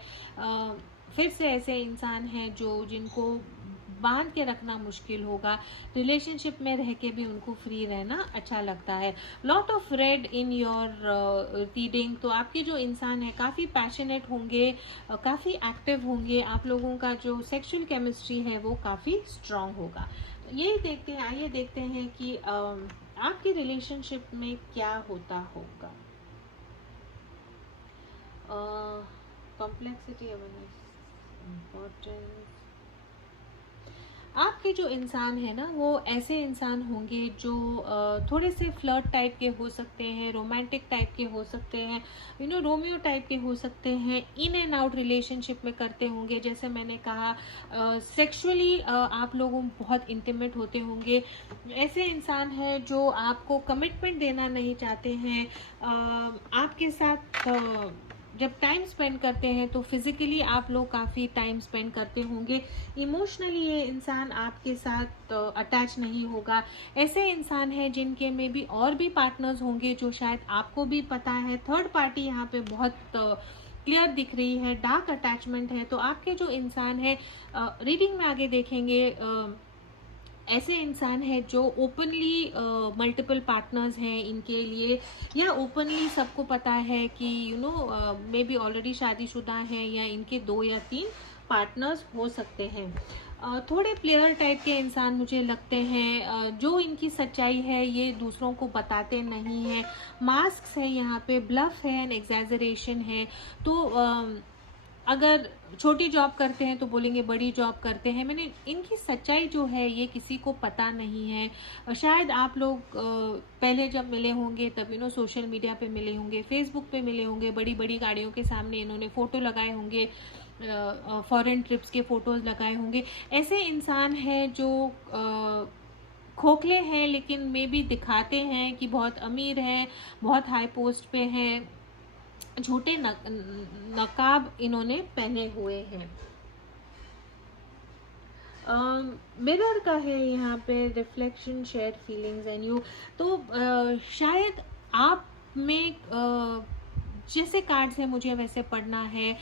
फिर से ऐसे इंसान हैं जो जिनको बांध के रखना मुश्किल होगा। रिलेशनशिप में रह के भी उनको फ्री रहना अच्छा लगता है। Lot of red in your reading. तो आपके जो इंसान है काफ़ी पैशनेट होंगे, काफ़ी एक्टिव होंगे। आप लोगों का जो सेक्सुअल केमिस्ट्री है वो काफ़ी स्ट्रांग होगा। तो यही देखते हैं, आइए देखते हैं कि आपकी रिलेशनशिप में क्या होता होगा। Complexity awareness important. आपके जो इंसान है ना वो ऐसे इंसान होंगे जो थोड़े से फ्लर्ट टाइप के हो सकते हैं, रोमांटिक टाइप के हो सकते हैं, रोमियो टाइप के हो सकते हैं। इन एंड आउट रिलेशनशिप में करते होंगे। जैसे मैंने कहा सेक्सुअली आप लोगों बहुत इंटीमेट होते होंगे। ऐसे इंसान हैं जो आपको कमिटमेंट देना नहीं चाहते हैं। आपके साथ जब टाइम स्पेंड करते हैं तो फिजिकली आप लोग काफ़ी टाइम स्पेंड करते होंगे। इमोशनली ये इंसान आपके साथ अटैच नहीं होगा। ऐसे इंसान हैं जिनके में भी और भी पार्टनर्स होंगे जो शायद आपको भी पता है। थर्ड पार्टी यहाँ पे बहुत क्लियर दिख रही है, डार्क अटैचमेंट है। तो आपके जो इंसान है रीडिंग में आगे देखेंगे ऐसे इंसान है जो ओपनली मल्टीपल पार्टनर्स हैं इनके लिए, या ओपनली सबको पता है कि मे बी ऑलरेडी शादीशुदा हैं या इनके 2 या 3 पार्टनर्स हो सकते हैं। थोड़े प्लेयर टाइप के इंसान मुझे लगते हैं। जो इनकी सच्चाई है ये दूसरों को बताते नहीं हैं। मास्क है यहाँ पे, ब्लफ है एंड एग्जैजरेशन है। तो अगर छोटी जॉब करते हैं तो बोलेंगे बड़ी जॉब करते हैं। मैंने इनकी सच्चाई जो है ये किसी को पता नहीं है। शायद आप लोग पहले जब मिले होंगे तब सोशल मीडिया पे मिले होंगे, फेसबुक पे मिले होंगे, बड़ी बड़ी गाड़ियों के सामने इन्होंने फ़ोटो लगाए होंगे, फॉरेन ट्रिप्स के फ़ोटोज़ लगाए होंगे। ऐसे इंसान हैं जो खोखले हैं लेकिन मे बी दिखाते हैं कि बहुत अमीर हैं, बहुत हाई पोस्ट पे हैं। झूठे नकाब इन्होंने पहने हुए हैं। मिरर का है यहाँ पे, reflection, share feelings and you. तो शायद आप में जैसे कार्ड्स हैं मुझे वैसे पढ़ना है।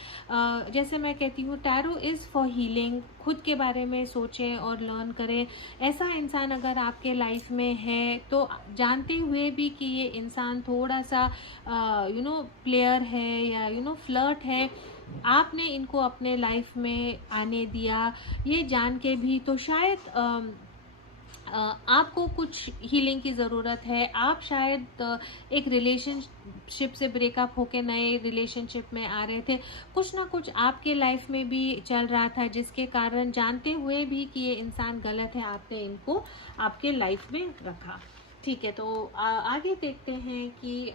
जैसे मैं कहती हूँ टैरो इज़ फॉर हीलिंग। खुद के बारे में सोचें और लर्न करें। ऐसा इंसान अगर आपके लाइफ में है तो जानते हुए भी कि ये इंसान थोड़ा सा प्लेयर है या फ्लर्ट है, आपने इनको अपने लाइफ में आने दिया ये जान के भी, तो शायद आपको कुछ हीलिंग की ज़रूरत है। आप शायद एक रिलेशनशिप से ब्रेकअप होके नए रिलेशनशिप में आ रहे थे। कुछ ना कुछ आपके लाइफ में भी चल रहा था जिसके कारण जानते हुए भी कि ये इंसान गलत है, आपने इनको आपके लाइफ में रखा। ठीक है, तो आगे देखते हैं कि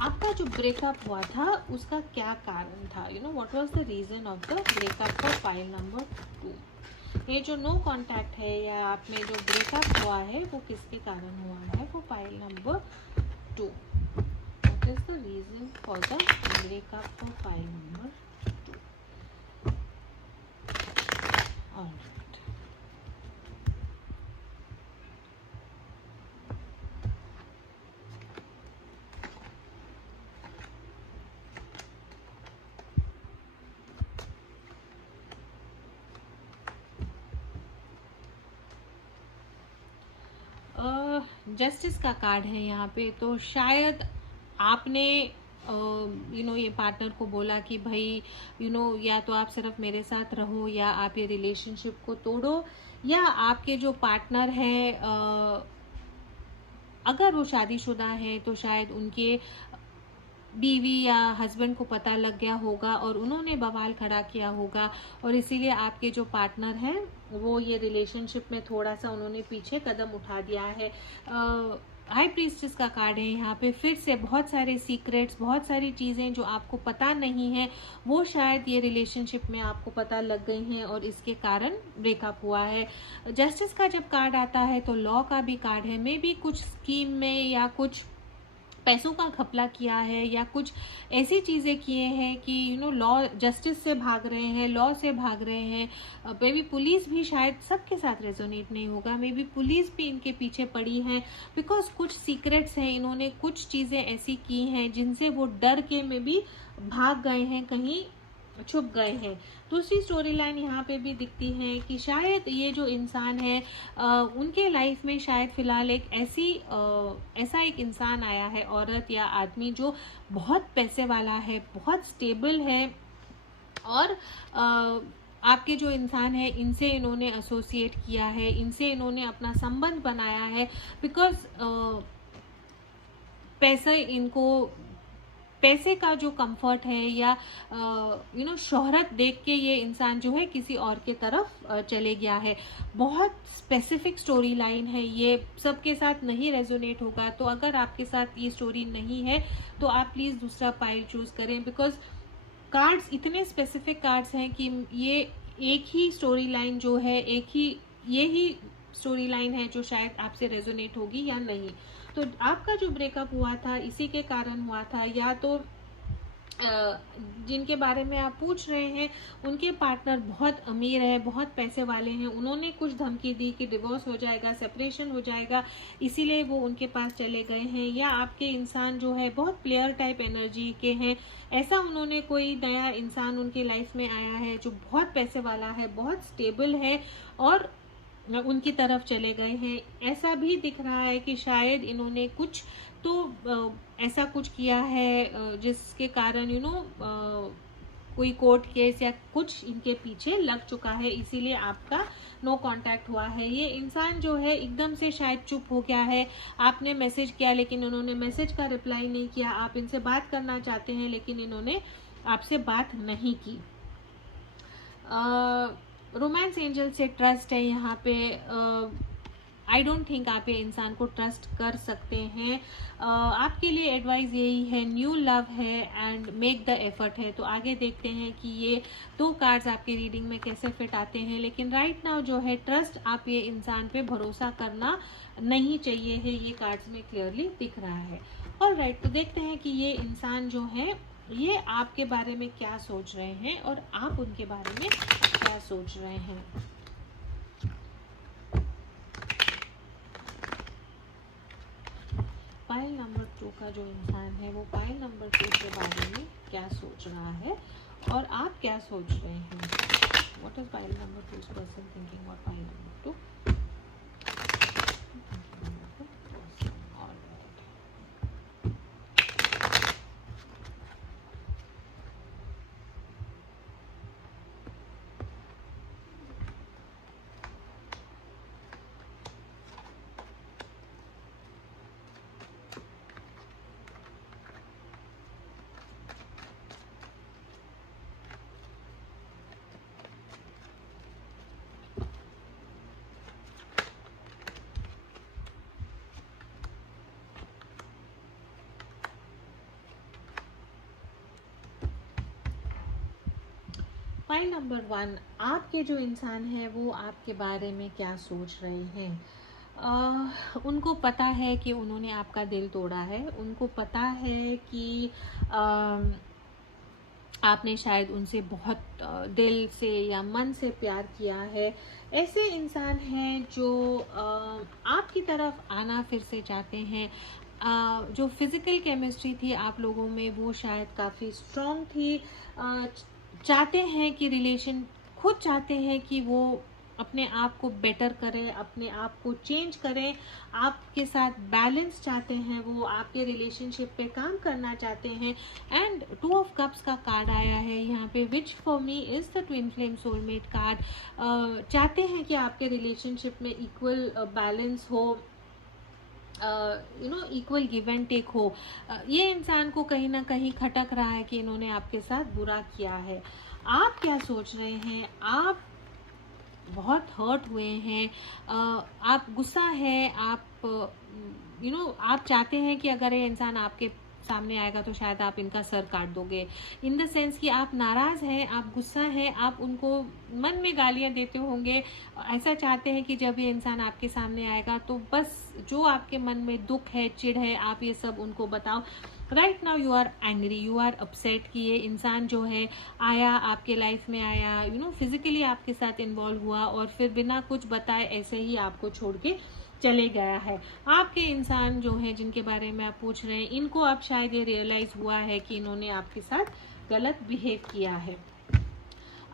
आपका जो ब्रेकअप हुआ था उसका क्या कारण था। What was the reason of the breakup for pile number 2। ये जो नो कांटेक्ट है या आप में जो ब्रेकअप हुआ है वो किसके कारण हुआ है वो pile number 2। What is the reason for the breakup for pile number 2। Alright, justice का कार्ड है यहाँ पे। तो शायद आपने ये पार्टनर को बोला कि भाई या तो आप सिर्फ मेरे साथ रहो या आप ये रिलेशनशिप को तोड़ो, या आपके जो पार्टनर है अगर वो शादीशुदा है तो शायद उनके बीवी या हस्बैंड को पता लग गया होगा और उन्होंने बवाल खड़ा किया होगा, और इसीलिए आपके जो पार्टनर हैं वो ये रिलेशनशिप में थोड़ा सा उन्होंने पीछे कदम उठा दिया है। हाई प्रीस्टेस का कार्ड है यहाँ पे। फिर से बहुत सारे सीक्रेट्स, बहुत सारी चीज़ें जो आपको पता नहीं है वो शायद ये रिलेशनशिप में आपको पता लग गई हैं और इसके कारण ब्रेकअप हुआ है। जस्टिस का जब कार्ड आता है तो लॉ का भी कार्ड है। मे बी कुछ स्कीम में या कुछ पैसों का घपला किया है या कुछ ऐसी चीज़ें किए हैं कि लॉ जस्टिस से भाग रहे हैं, लॉ से भाग रहे हैं। मे बी पुलिस भी शायद सबके साथ रेजोनेट नहीं होगा, मे बी पुलिस भी इनके पीछे पड़ी है बिकॉज कुछ सीक्रेट्स हैं, इन्होंने कुछ चीज़ें ऐसी की हैं जिनसे वो डर के में भी भाग गए हैं, कहीं छुप गए हैं। दूसरी स्टोरी लाइन यहाँ पे भी दिखती है कि शायद ये जो इंसान है उनके लाइफ में शायद फिलहाल एक ऐसा एक इंसान आया है, औरत या आदमी, जो बहुत पैसे वाला है, बहुत स्टेबल है, और आपके जो इंसान है इनसे इन्होंने एसोसिएट किया है, इनसे इन्होंने अपना संबंध बनाया है बिकॉज पैसे का जो कंफर्ट है या शोहरत देख के ये इंसान जो है किसी और के तरफ चले गया है। बहुत स्पेसिफिक स्टोरी लाइन है, ये सबके साथ नहीं रेजोनेट होगा। तो अगर आपके साथ ये स्टोरी नहीं है तो आप प्लीज़ दूसरा पाइल चूज करें बिकॉज कार्ड्स इतने स्पेसिफिक कार्ड्स हैं कि ये एक ही स्टोरी लाइन जो है, ये ही स्टोरी लाइन है जो शायद आपसे रेजोनेट होगी या नहीं। तो आपका जो ब्रेकअप हुआ था इसी के कारण हुआ था, या तो जिनके बारे में आप पूछ रहे हैं उनके पार्टनर बहुत अमीर है, बहुत पैसे वाले हैं, उन्होंने कुछ धमकी दी कि डिवोर्स हो जाएगा, सेपरेशन हो जाएगा, इसीलिए वो उनके पास चले गए हैं। या आपके इंसान जो है बहुत प्लेयर टाइप एनर्जी के हैं, ऐसा उन्होंने कोई नया इंसान उनके लाइफ में आया है जो बहुत पैसे वाला है, बहुत स्टेबल है, और उनकी तरफ चले गए हैं। ऐसा भी दिख रहा है कि शायद इन्होंने कुछ तो ऐसा कुछ किया है जिसके कारण कोई कोर्ट केस या कुछ इनके पीछे लग चुका है, इसीलिए आपका नो कांटेक्ट हुआ है। ये इंसान जो है एकदम से शायद चुप हो गया है। आपने मैसेज किया लेकिन उन्होंने मैसेज का रिप्लाई नहीं किया। आप इनसे बात करना चाहते हैं लेकिन इन्होंने आपसे बात नहीं की। रोमांस एंजल से ट्रस्ट है यहाँ पे। आई डोंट थिंक आप ये इंसान को ट्रस्ट कर सकते हैं। आपके लिए एडवाइस यही है, न्यू लव है एंड मेक द एफर्ट है। तो आगे देखते हैं कि ये 2 कार्ड्स आपके रीडिंग में कैसे फिट आते हैं। लेकिन राइट नाउ जो है ट्रस्ट, आप ये इंसान पे भरोसा करना नहीं चाहिए है, ये कार्ड्स में क्लियरली दिख रहा है। ऑलराइट, तो देखते हैं कि ये इंसान जो है ये आपके बारे में क्या सोच रहे हैं और आप उनके बारे में क्या सोच रहे हैं। पाइल नंबर 2 का जो इंसान है वो पाइल नंबर 2 के बारे में क्या सोच रहा है और आप क्या सोच रहे हैं। What is pile number 2 person thinking about pile number 2। File number 1, आपके जो इंसान है वो आपके बारे में क्या सोच रहे हैं। उनको पता है कि उन्होंने आपका दिल तोड़ा है, उनको पता है कि आपने शायद उनसे बहुत दिल से या मन से प्यार किया है। ऐसे इंसान हैं जो आपकी तरफ आना फिर से चाहते हैं। जो फिज़िकल केमिस्ट्री थी आप लोगों में वो शायद काफ़ी स्ट्रॉन्ग थी। चाहते हैं कि रिलेशन, खुद चाहते हैं कि वो अपने आप को बेटर करें, अपने आप को चेंज करें, आपके साथ बैलेंस चाहते हैं, वो आपके रिलेशनशिप पे काम करना चाहते हैं। एंड 2 ऑफ कप्स का कार्ड आया है यहाँ पे, which for me is the twin flame soulmate card. चाहते हैं कि आपके रिलेशनशिप में इक्वल बैलेंस हो, इक्वल गिव एंड टेक हो। ये इंसान को कहीं ना कहीं खटक रहा है कि इन्होंने आपके साथ बुरा किया है। आप क्या सोच रहे हैं? आप बहुत हर्ट हुए हैं, आप गुस्सा है, आप आप चाहते हैं कि अगर ये इंसान आपके सामने आएगा तो शायद आप इनका सर काट दोगे। इन द सेंस कि आप नाराज़ हैं, आप गुस्सा हैं, आप उनको मन में गालियां देते होंगे। ऐसा चाहते हैं कि जब ये इंसान आपके सामने आएगा तो बस जो आपके मन में दुख है, चिढ़ है, आप ये सब उनको बताओ। Right now you are angry, you are upset कि ये इंसान जो है आया, आपके लाइफ में आया, फिजिकली आपके साथ इन्वॉल्व हुआ और फिर बिना कुछ बताए ऐसे ही आपको छोड़ के चले गया है। आपके इंसान जो है जिनके बारे में आप पूछ रहे हैं, इनको अब शायद ये रियलाइज हुआ है कि इन्होंने आपके साथ गलत बिहेव किया है।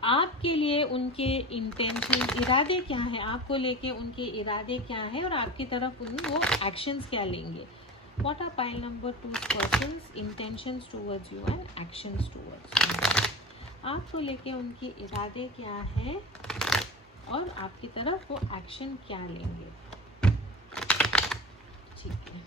आपके लिए उनके इंटेंशन, इरादे क्या है, आपको लेके उनके इरादे क्या है और आपकी तरफ वो एक्शंस क्या लेंगे। What are pile number 2's person's intentions towards you and actions towards you? आपको लेके उनके इरादे क्या है और आपकी तरफ वो एक्शन क्या लेंगे। ठीक है,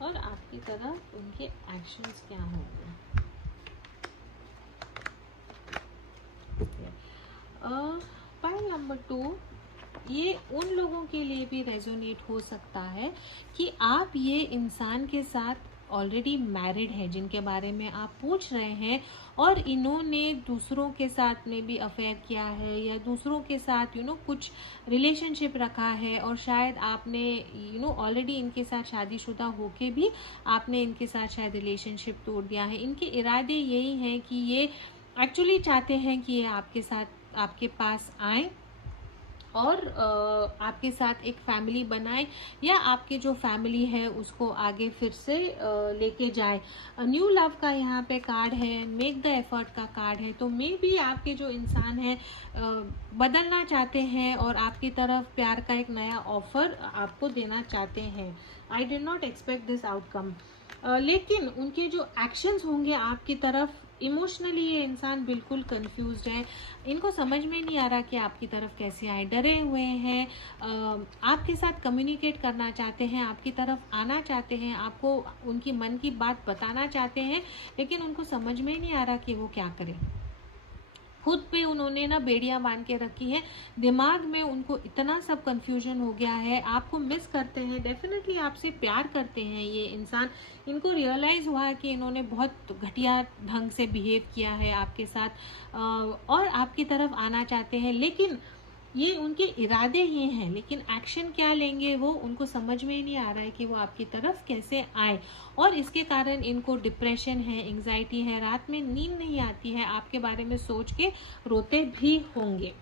और आपकी तरफ उनके एक्शंस क्या होंगे। पॉइंट नंबर 2, ये उन लोगों के लिए भी रेजोनेट हो सकता है कि आप ये इंसान के साथ ऑलरेडी मैरिड है जिनके बारे में आप पूछ रहे हैं, और इन्होंने दूसरों के साथ में भी अफेयर किया है या दूसरों के साथ कुछ रिलेशनशिप रखा है, और शायद आपने ऑलरेडी इनके साथ शादीशुदा होके भी आपने इनके साथ शायद रिलेशनशिप तोड़ दिया है। इनके इरादे यही हैं कि ये एक्चुअली चाहते हैं कि ये आपके साथ, आपके पास आए और आपके साथ एक फैमिली बनाए, या आपकी जो फैमिली है उसको आगे फिर से लेके जाए। न्यू लव का यहाँ पे कार्ड है, मेक द एफर्ट का कार्ड है। तो मे बी आपके जो इंसान है बदलना चाहते हैं और आपकी तरफ प्यार का एक नया ऑफर आपको देना चाहते हैं। I did not expect this outcome, लेकिन उनके जो एक्शंस होंगे आपकी तरफ, इमोशनली ये इंसान बिल्कुल कंफ्यूज्ड है। इनको समझ में नहीं आ रहा कि आपकी तरफ कैसे आए, डरे हुए हैं, आपके साथ कम्युनिकेट करना चाहते हैं, आपकी तरफ आना चाहते हैं, आपको उनकी मन की बात बताना चाहते हैं, लेकिन उनको समझ में नहीं आ रहा कि वो क्या करें। खुद पे उन्होंने ना बेड़ियां बांध के रखी हैं, दिमाग में उनको इतना सब कंफ्यूजन हो गया है। आपको मिस करते हैं, डेफिनेटली आपसे प्यार करते हैं ये इंसान। इनको रियलाइज़ हुआ कि इन्होंने बहुत घटिया ढंग से बिहेव किया है आपके साथ, और आपकी तरफ आना चाहते हैं, लेकिन ये उनके इरादे ये हैं, लेकिन एक्शन क्या लेंगे वो उनको समझ में ही नहीं आ रहा है कि वो आपकी तरफ कैसे आए। और इसके कारण इनको डिप्रेशन है, एंग्जाइटी है, रात में नींद नहीं आती है, आपके बारे में सोच के रोते भी होंगे।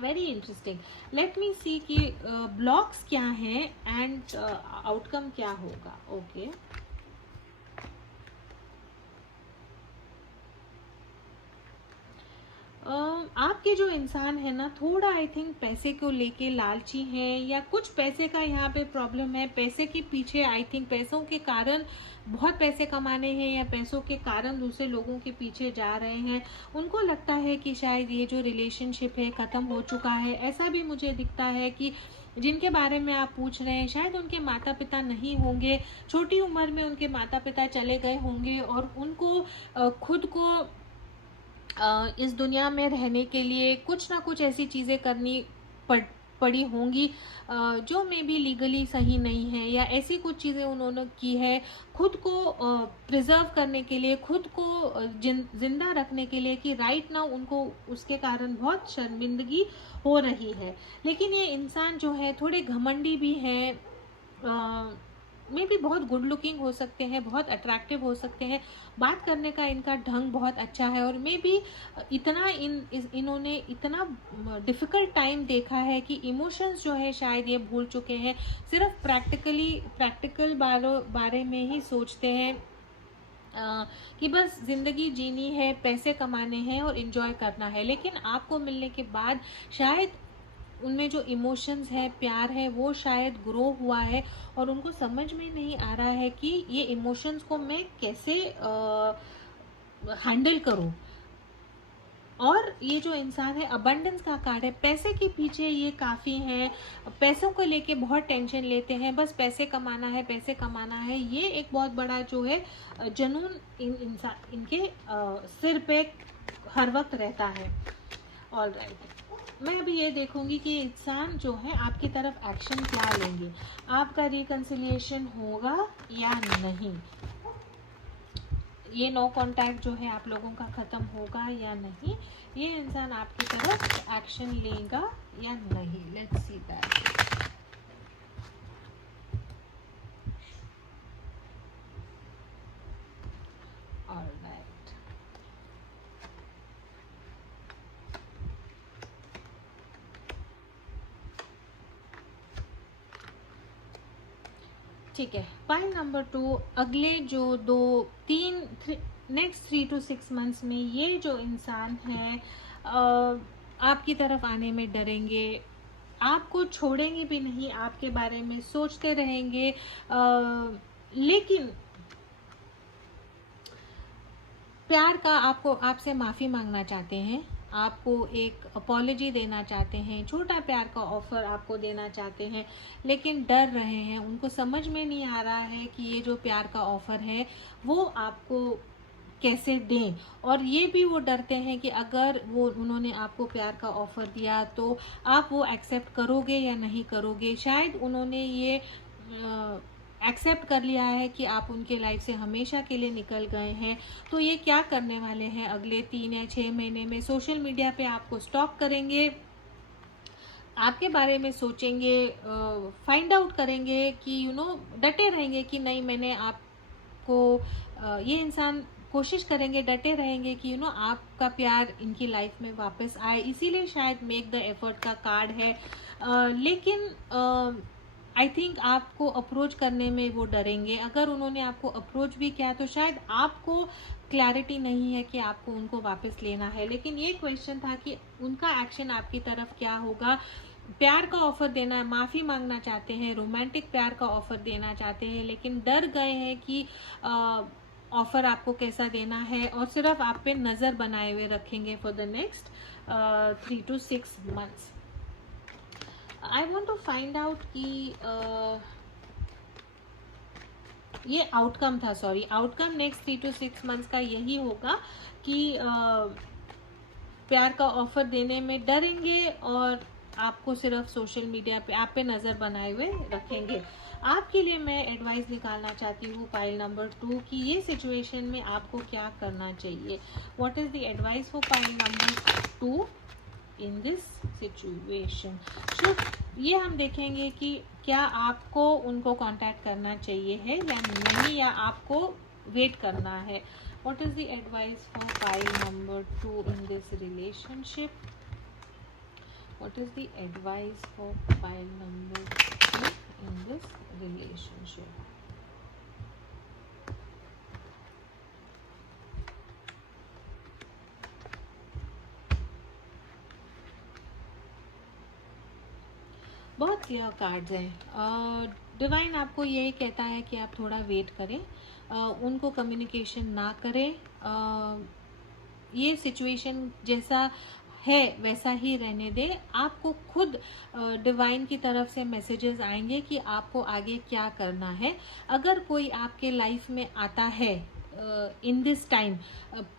Very interesting. लेट मी सी कि ब्लॉक्स क्या हैं एंड आउटकम क्या होगा। ओके, आपके जो इंसान है ना, थोड़ा आई थिंक पैसे को लेके लालची हैं, या कुछ पैसे का यहाँ पे प्रॉब्लम है। पैसे के पीछे आई थिंक पैसों के कारण, बहुत पैसे कमाने हैं या पैसों के कारण दूसरे लोगों के पीछे जा रहे हैं। उनको लगता है कि शायद ये जो रिलेशनशिप है ख़त्म हो चुका है। ऐसा भी मुझे दिखता है कि जिनके बारे में आप पूछ रहे हैं शायद उनके माता पिता नहीं होंगे, छोटी उम्र में उनके माता पिता चले गए होंगे, और उनको खुद को इस दुनिया में रहने के लिए कुछ ना कुछ ऐसी चीज़ें करनी पड़ी होंगी, जो मे बी लीगली सही नहीं है, या ऐसी कुछ चीज़ें उन्होंने की है खुद को प्रिजर्व करने के लिए, खुद को जिंदा रखने के लिए, कि राइट नाउ उनको उसके कारण बहुत शर्मिंदगी हो रही है। लेकिन ये इंसान जो है थोड़े घमंडी भी हैं, मे भी बहुत गुड लुकिंग हो सकते हैं, बहुत अट्रैक्टिव हो सकते हैं, बात करने का इनका ढंग बहुत अच्छा है, और मे भी इतना इन्होंने इतना डिफ़िकल्ट टाइम देखा है कि इमोशंस जो है शायद ये भूल चुके हैं, सिर्फ प्रैक्टिकल बारे में ही सोचते हैं, कि बस ज़िंदगी जीनी है, पैसे कमाने हैं और इन्जॉय करना है। लेकिन आपको मिलने के बाद शायद उनमें जो इमोशंस है, प्यार है, वो शायद ग्रो हुआ है, और उनको समझ में नहीं आ रहा है कि ये इमोशंस को मैं कैसे हैंडल करूं। और ये जो इंसान है अबंडेंस का कार्ड है, पैसे के पीछे ये काफ़ी हैं, पैसों को लेके बहुत टेंशन लेते हैं, बस पैसे कमाना है, पैसे कमाना है, ये एक बहुत बड़ा जो है जुनून इंसान इनके सिर पे हर वक्त रहता है। ऑल राइट, मैं अभी ये देखूंगी कि इंसान जो है आपकी तरफ एक्शन क्या लेंगे, आपका रिकंसिलिएशन होगा या नहीं, ये नो कांटेक्ट जो है आप लोगों का ख़त्म होगा या नहीं, ये इंसान आपकी तरफ एक्शन लेगा या नहीं। Let's see that. ऑलराइट, ठीक है। पाइल नंबर 2, अगले जो नेक्स्ट 3 to 6 मंथ्स में ये जो इंसान है आपकी तरफ आने में डरेंगे, आपको छोड़ेंगे भी नहीं, आपके बारे में सोचते रहेंगे, लेकिन प्यार का आपसे माफ़ी मांगना चाहते हैं, आपको एक अपॉलॉजी देना चाहते हैं, छोटा प्यार का ऑफर आपको देना चाहते हैं, लेकिन डर रहे हैं, उनको समझ में नहीं आ रहा है कि ये जो प्यार का ऑफर है वो आपको कैसे दें, और ये भी वो डरते हैं कि अगर उन्होंने आपको प्यार का ऑफर दिया तो आप वो एक्सेप्ट करोगे या नहीं करोगे। शायद उन्होंने ये एक्सेप्ट कर लिया है कि आप उनके लाइफ से हमेशा के लिए निकल गए हैं, तो ये क्या करने वाले हैं अगले 3 या 6 महीने में, सोशल मीडिया पे आपको स्टॉक करेंगे, आपके बारे में सोचेंगे, फाइंड आउट करेंगे कि डटे रहेंगे कि नहीं, मैंने आपको ये इंसान कोशिश करेंगे, डटे रहेंगे कि आपका प्यार इनकी लाइफ में वापस आए, इसीलिए शायद मेक द एफर्ट का कार्ड है। लेकिन आई थिंक आपको अप्रोच करने में वो डरेंगे। अगर उन्होंने आपको अप्रोच भी किया तो शायद आपको क्लैरिटी नहीं है कि आपको उनको वापस लेना है, लेकिन ये क्वेश्चन था कि उनका एक्शन आपकी तरफ क्या होगा। प्यार का ऑफर देना, माफ़ी मांगना चाहते हैं, रोमांटिक प्यार का ऑफर देना चाहते हैं, लेकिन डर गए हैं कि ऑफर आपको कैसा देना है, और सिर्फ आप पे नज़र बनाए हुए रखेंगे for the next 3 to 6 months। I want to find out कि ये आउटकम था, आउटकम नेक्स्ट 3 to 6 मंथ्स का यही होगा कि प्यार का ऑफर देने में डरेंगे, और आपको सिर्फ सोशल मीडिया पे आप पे नज़र बनाए हुए रखेंगे। आपके लिए मैं एडवाइस निकालना चाहती हूँ पाइल नंबर 2 कि ये सिचुएशन में आपको क्या करना चाहिए। What is the advice for pile number 2 in this situation. ये हम देखेंगे कि क्या आपको उनको कांटेक्ट करना चाहिए है या नहीं, या आपको वेट करना है। What is the advice for pile number 2 in this relationship. What is the advice for pile number 2 in this relationship. बहुत क्लियर कार्ड्स हैं। डिवाइन आपको यही कहता है कि आप थोड़ा वेट करें, उनको कम्युनिकेशन ना करें, ये सिचुएशन जैसा है वैसा ही रहने दें। आपको खुद डिवाइन की तरफ से मैसेजेस आएंगे कि आपको आगे क्या करना है। अगर कोई आपके लाइफ में आता है इन दिस टाइम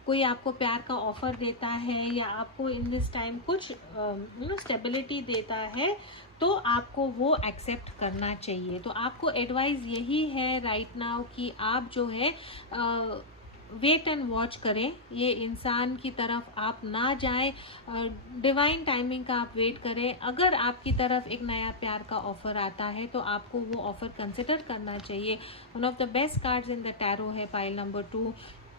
कोई आपको प्यार का ऑफर देता है या आपको इन दिस टाइम कुछ स्टेबिलिटी देता है, तो आपको वो एक्सेप्ट करना चाहिए। तो आपको एडवाइस यही है राइट नाउ कि आप जो है वेट एंड वॉच करें, ये इंसान की तरफ आप ना जाएं, डिवाइन टाइमिंग का आप वेट करें। अगर आपकी तरफ एक नया प्यार का ऑफर आता है तो आपको वो ऑफर कंसिडर करना चाहिए। One of the best cards in the tarot है पाइल नंबर 2।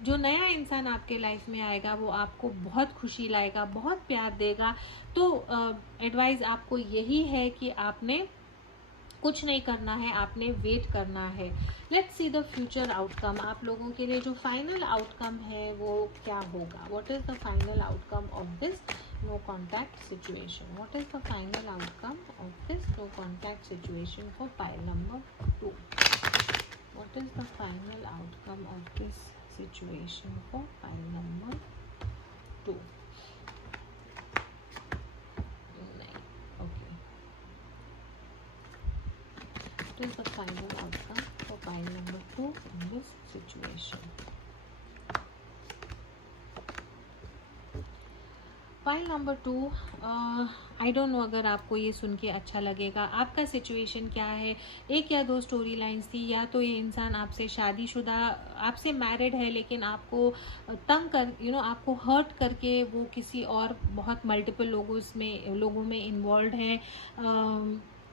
जो नया इंसान आपके लाइफ में आएगा वो आपको बहुत खुशी लाएगा, बहुत प्यार देगा। तो एडवाइस आपको यही है कि आपने कुछ नहीं करना है, आपने वेट करना है। Let's see the future outcome. आप लोगों के लिए जो फाइनल आउटकम है वो क्या होगा? What is the final outcome of this no contact situation? What is the final outcome of this no contact situation for pile number 2? What is the final outcome of this situation for pile number 2? What is the final outcome for pile number 2 in this situation? Pile number 2, I don't know अगर आपको ये सुन के अच्छा लगेगा। आपका situation क्या है? एक या दो स्टोरी लाइन्स थी। या तो ये इंसान आपसे शादीशुदा, आपसे मैरिड है, लेकिन आपको तंग कर आपको हर्ट करके वो किसी और बहुत मल्टीपल लोगों में इन्वॉल्व है।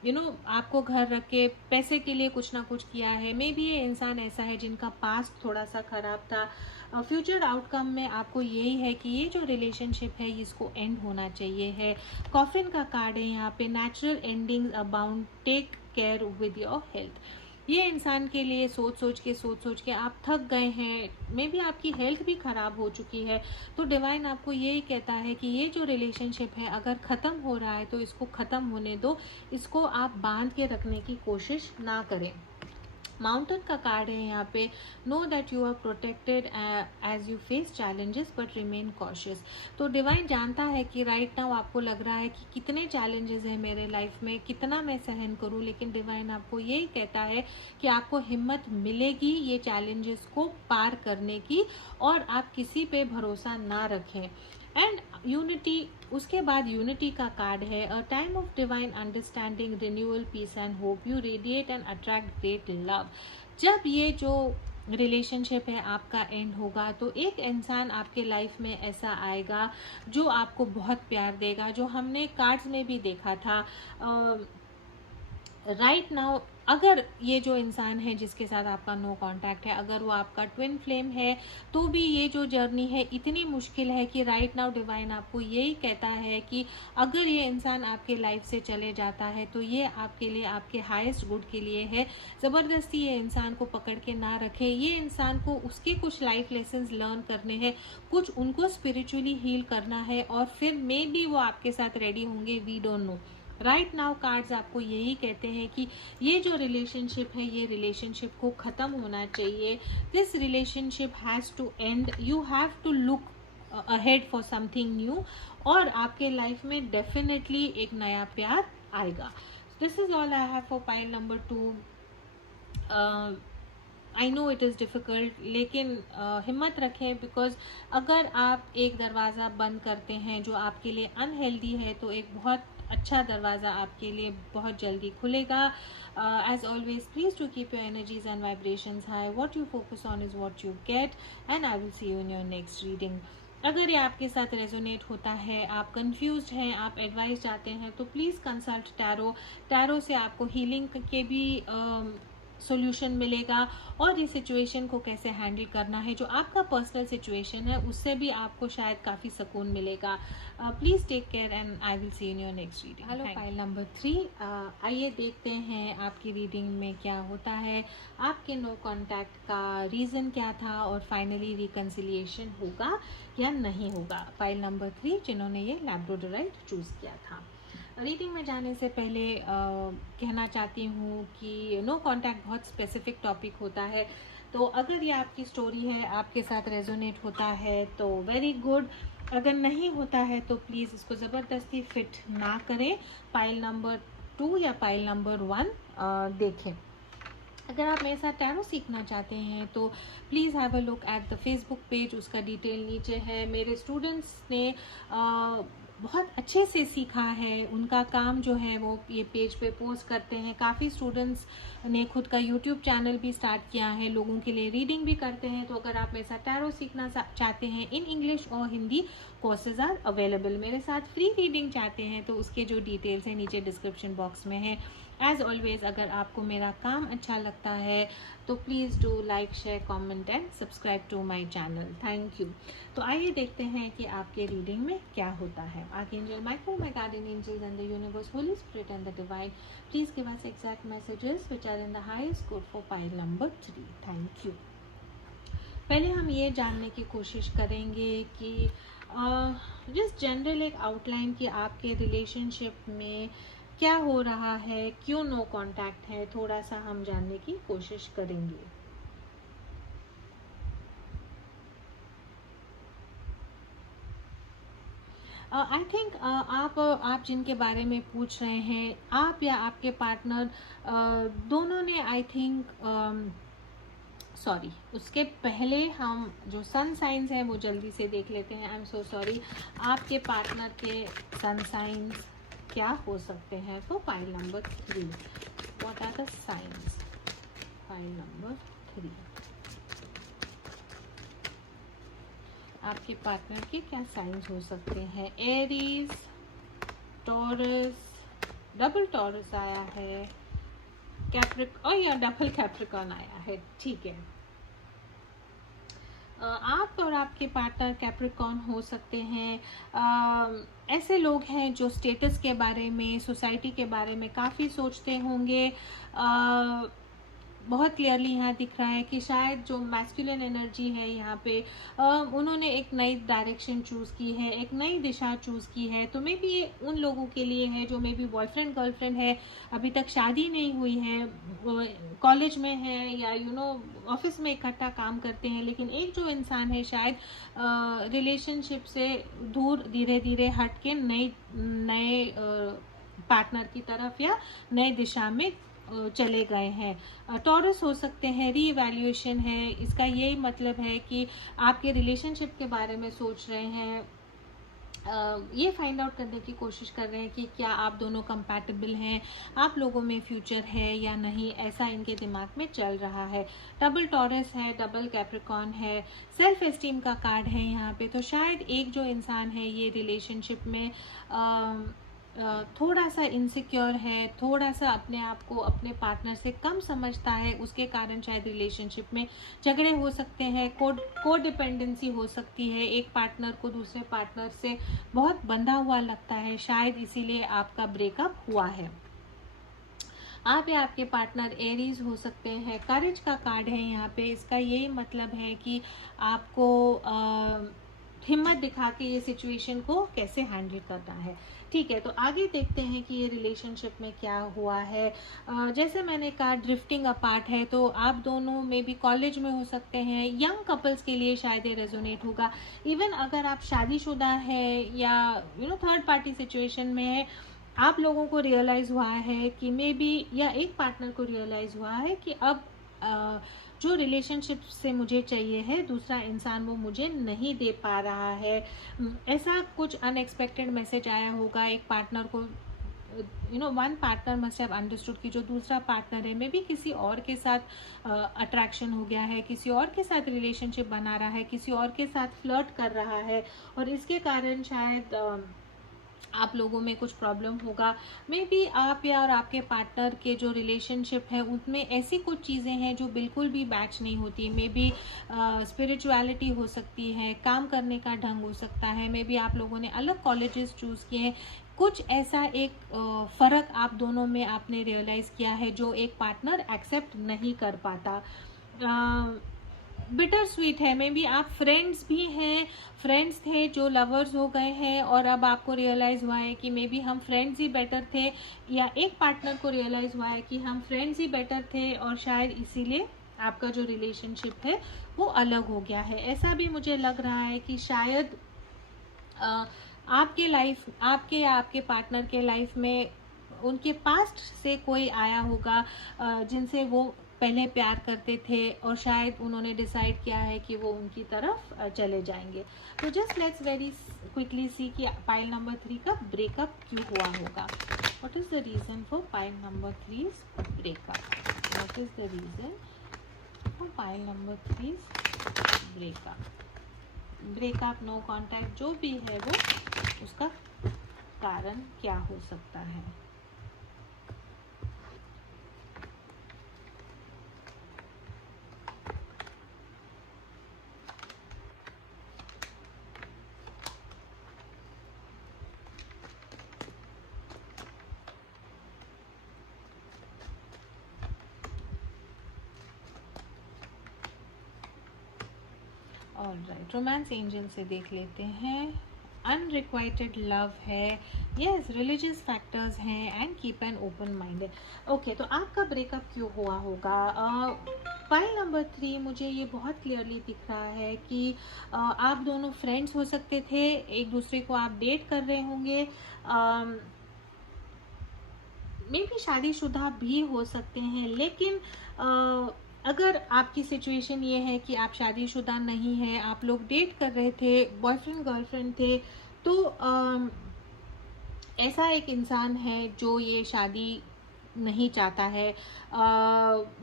आपको घर रख के पैसे के लिए कुछ ना कुछ किया है। मे बी ये इंसान ऐसा है जिनका पास्ट थोड़ा सा खराब था। फ्यूचर आउटकम में आपको यही है कि ये जो रिलेशनशिप है इसको एंड होना चाहिए है। कॉफिन का कार्ड है यहाँ पे। Natural endings abound, take care with your health. ये इंसान के लिए सोच सोच के आप थक गए हैं। मे बी आपकी हेल्थ भी खराब हो चुकी है। तो डिवाइन आपको यही कहता है कि ये जो रिलेशनशिप है अगर ख़त्म हो रहा है तो इसको ख़त्म होने दो, इसको आप बांध के रखने की कोशिश ना करें। माउंटेन का कार्ड है यहाँ पे। Know that you are protected as you face challenges but remain cautious. तो डिवाइन जानता है कि राइट नाउ आपको लग रहा है कि कितने चैलेंजेस हैं मेरे लाइफ में, कितना मैं सहन करूं, लेकिन डिवाइन आपको यही कहता है कि आपको हिम्मत मिलेगी ये चैलेंजेस को पार करने की, और आप किसी पे भरोसा ना रखें। एंड यूनिटी, उसके बाद यूनिटी का कार्ड है। A time of divine understanding, renewal, peace and hope, you radiate and attract great love. जब ये जो रिलेशनशिप है आपका एंड होगा तो एक इंसान आपके लाइफ में ऐसा आएगा जो आपको बहुत प्यार देगा, जो हमने कार्ड्स में भी देखा था। राइट नाउ अगर ये जो इंसान है जिसके साथ आपका नो कांटेक्ट है, अगर वो आपका ट्विन फ्लेम है, तो भी ये जो जर्नी है इतनी मुश्किल है कि राइट नाउ डिवाइन आपको यही कहता है कि अगर ये इंसान आपके लाइफ से चले जाता है तो ये आपके लिए, आपके हाईएस्ट गुड के लिए है। ज़बरदस्ती ये इंसान को पकड़ के ना रखें। ये इंसान को उसके कुछ लाइफ लेसन्स लर्न करने हैं, कुछ उनको स्पिरिचुअली हील करना है, और फिर मे बी वो आपके साथ रेडी होंगे, we don't know. Right now cards आपको यही कहते हैं कि ये जो रिलेशनशिप है ये रिलेशनशिप को ख़त्म होना चाहिए। This relationship has to end, you have to look ahead for something new, और आपके लाइफ में डेफिनेटली एक नया प्यार आएगा। This is all I have for pile number 2। I know it is difficult, लेकिन हिम्मत रखें, बिकॉज अगर आप एक दरवाज़ा बंद करते हैं जो आपके लिए अनहेल्दी है तो एक बहुत अच्छा दरवाज़ा आपके लिए बहुत जल्दी खुलेगा। As always please to keep your energies and vibrations high. What you focus on is what you get, and I will see you in your next reading. अगर ये आपके साथ रेजोनेट होता है, आप कंफ्यूज्ड हैं, आप एडवाइस चाहते हैं, तो प्लीज़ कंसल्ट टैरो। टैरो से आपको हीलिंग के भी सॉल्यूशन मिलेगा, और इस सिचुएशन को कैसे हैंडल करना है, जो आपका पर्सनल सिचुएशन है, उससे भी आपको शायद काफ़ी सुकून मिलेगा। Please take care and I will see in your next reading. Hello pile number 3, आइए देखते हैं आपकी रीडिंग में क्या होता है, आपके नो कॉन्टैक्ट का रीज़न क्या था, और फाइनली रिकन्सिलिएशन होगा या नहीं होगा। पाइल नंबर 3 जिन्होंने ये लैब्राडोराइट चूज़ किया था। रीडिंग में जाने से पहले कहना चाहती हूँ कि नो कांटेक्ट बहुत स्पेसिफिक टॉपिक होता है, तो अगर ये आपकी स्टोरी है, आपके साथ रेजोनेट होता है तो वेरी गुड। अगर नहीं होता है तो प्लीज़ इसको ज़बरदस्ती फिट ना करें। पाइल नंबर 2 या पाइल नंबर 1 देखें। अगर आप मेरे साथ टैरो सीखना चाहते हैं तो please have a look at the Facebook page, उसका डिटेल नीचे है। मेरे स्टूडेंट्स ने बहुत अच्छे से सीखा है, उनका काम जो है वो ये पेज पे पोस्ट करते हैं। काफ़ी स्टूडेंट्स ने खुद का यूट्यूब चैनल भी स्टार्ट किया है, लोगों के लिए रीडिंग भी करते हैं। तो अगर आप मेरे साथ टैरो सीखना चाहते हैं इन इंग्लिश और हिंदी, कोर्सेज आर अवेलेबल। मेरे साथ फ्री रीडिंग चाहते हैं तो उसके जो डिटेल्स हैं नीचे डिस्क्रिप्शन बॉक्स में है। एज ऑलवेज, अगर आपको मेरा काम अच्छा लगता है तो please do like, share, comment and subscribe to my channel. Thank you. तो आइए देखते हैं कि आपके रीडिंग में क्या होता है। Archangel Michael, my guardian angels and the universe, holy spirit and the divine, please give us exact messages which are in the highest good for pile number 3। Thank you. पहले हम ये जानने की कोशिश करेंगे कि जस्ट जनरल एक outline कि आपके रिलेशनशिप में क्या हो रहा है, क्यों नो कांटेक्ट है, थोड़ा सा हम जानने की कोशिश करेंगे। आई थिंक आप जिनके बारे में पूछ रहे हैं, आप या आपके पार्टनर दोनों ने, आई थिंक सॉरी, उसके पहले हम जो सन साइंस है वो जल्दी से देख लेते हैं। I am so sorry. आपके पार्टनर के सन साइंस क्या हो सकते हैं for pile number 3? What are the signs pile number 3? आपके पार्टनर के क्या साइंस हो सकते हैं? एरीज, टॉरस, डबल टॉरस आया है, या डबल कैप्रिकॉर्न आया है। ठीक है, आप और आपके पार्टनर कैप्रिकॉर्न हो सकते हैं। ऐसे लोग हैं जो स्टेटस के बारे में, सोसाइटी के बारे में काफ़ी सोचते होंगे। बहुत क्लियरली यहाँ दिख रहा है कि शायद जो मैस्कुलिन एनर्जी है यहाँ पे उन्होंने एक नई डायरेक्शन चूज़ की है, एक नई दिशा चूज़ की है। तो मे बी ये उन लोगों के लिए है जो मे बी बॉयफ्रेंड गर्लफ्रेंड है, अभी तक शादी नहीं हुई है, कॉलेज में है या ऑफिस में इकट्ठा काम करते हैं, लेकिन एक जो इंसान है शायद रिलेशनशिप से दूर धीरे धीरे हट के नए पार्टनर की तरफ या नए दिशा में चले गए हैं। टॉरस हो सकते हैं, रीइवैल्यूएशन है। इसका यही मतलब है कि आपके रिलेशनशिप के बारे में सोच रहे हैं, ये फाइंड आउट करने की कोशिश कर रहे हैं कि क्या आप दोनों कंपैटिबल हैं, आप लोगों में फ्यूचर है या नहीं, ऐसा इनके दिमाग में चल रहा है। डबल टॉरस है, डबल कैप्रिकॉर्न है, सेल्फ एस्टीम का कार्ड है यहाँ पे। तो शायद एक जो इंसान है ये रिलेशनशिप में थोड़ा सा इनसिक्योर है, थोड़ा सा अपने आप को अपने पार्टनर से कम समझता है, उसके कारण शायद रिलेशनशिप में झगड़े हो सकते हैं, को डिपेंडेंसी हो सकती है, एक पार्टनर को दूसरे पार्टनर से बहुत बंधा हुआ लगता है, शायद इसीलिए आपका ब्रेकअप हुआ है। आप या आपके पार्टनर एरीज हो सकते हैं। करेज का कार्ड है यहाँ पे। इसका यही मतलब है कि आपको हिम्मत दिखा के ये सिचुएशन को कैसे हैंडल करना है। ठीक है, तो आगे देखते हैं कि ये रिलेशनशिप में क्या हुआ है। जैसे मैंने कहा ड्रिफ्टिंग अपार्ट है, तो आप दोनों में भी कॉलेज में हो सकते हैं। यंग कपल्स के लिए शायद ये रेजोनेट होगा। इवन अगर आप शादीशुदा है या थर्ड पार्टी सिचुएशन में है, आप लोगों को रियलाइज़ हुआ है कि मे बी, या एक पार्टनर को रियलाइज़ हुआ है कि अब जो रिलेशनशिप से मुझे चाहिए है दूसरा इंसान वो मुझे नहीं दे पा रहा है। ऐसा कुछ अनएक्सपेक्टेड मैसेज आया होगा एक पार्टनर को। One partner must have understood कि जो दूसरा पार्टनर है मे बी किसी और के साथ अट्रैक्शन हो गया है, किसी और के साथ रिलेशनशिप बना रहा है, किसी और के साथ फ्लर्ट कर रहा है, और इसके कारण शायद आप लोगों में कुछ प्रॉब्लम होगा। मे बी आप या और आपके पार्टनर के जो रिलेशनशिप है उनमें ऐसी कुछ चीज़ें हैं जो बिल्कुल भी मैच नहीं होती। मे बी स्पिरिचुअलिटी हो सकती है, काम करने का ढंग हो सकता है, मे बी आप लोगों ने अलग कॉलेजेस चूज़ किए हैं। कुछ ऐसा एक फ़र्क आप दोनों में आपने रियलाइज़ किया है जो एक पार्टनर एक्सेप्ट नहीं कर पाता। बिटर स्वीट है। मे बी आप फ्रेंड्स भी हैं, फ्रेंड्स थे जो लवर्स हो गए हैं, और अब आपको रियलाइज़ हुआ है कि मे बी हम फ्रेंड्स ही बेटर थे, या एक पार्टनर को रियलाइज़ हुआ है कि हम फ्रेंड्स ही बेटर थे, और शायद इसीलिए आपका जो रिलेशनशिप है वो अलग हो गया है। ऐसा भी मुझे लग रहा है कि शायद आपके या आपके पार्टनर के लाइफ में उनके पास्ट से कोई आया होगा जिनसे वो पहले प्यार करते थे और शायद उन्होंने डिसाइड किया है कि वो उनकी तरफ चले जाएंगे। तो just let's very quickly see कि पाइल नंबर 3 का ब्रेकअप क्यों हुआ होगा। What is the reason for pile number 3's breakup? What is the reason for pile number 3's breakup? Breakup, no contact, जो भी है वो उसका कारण क्या हो सकता है? ऑलराइट, रोमांस एंजल से देख लेते हैं। अनरिक्वाइटेड लव है, यस, रिलीजियस फैक्टर्स हैं and keep an open mind. Okay, तो आपका ब्रेकअप क्यों हुआ होगा? पाइल नंबर 3 मुझे ये बहुत क्लियरली दिख रहा है कि आप दोनों फ्रेंड्स हो सकते थे, एक दूसरे को आप डेट कर रहे होंगे, मे भी शादीशुदा भी हो सकते हैं, लेकिन अगर आपकी सिचुएशन ये है कि आप शादीशुदा नहीं हैं, आप लोग डेट कर रहे थे, बॉयफ्रेंड गर्लफ्रेंड थे, तो ऐसा एक इंसान है जो ये शादी नहीं चाहता है।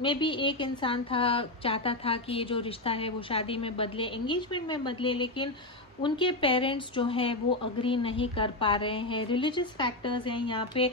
मे बी एक इंसान चाहता था कि ये जो रिश्ता है वो शादी में बदले, एंगेजमेंट में बदले, लेकिन उनके पेरेंट्स जो हैं वो अग्री नहीं कर पा रहे हैं। रिलीजियस फैक्टर्स हैं यहाँ पे।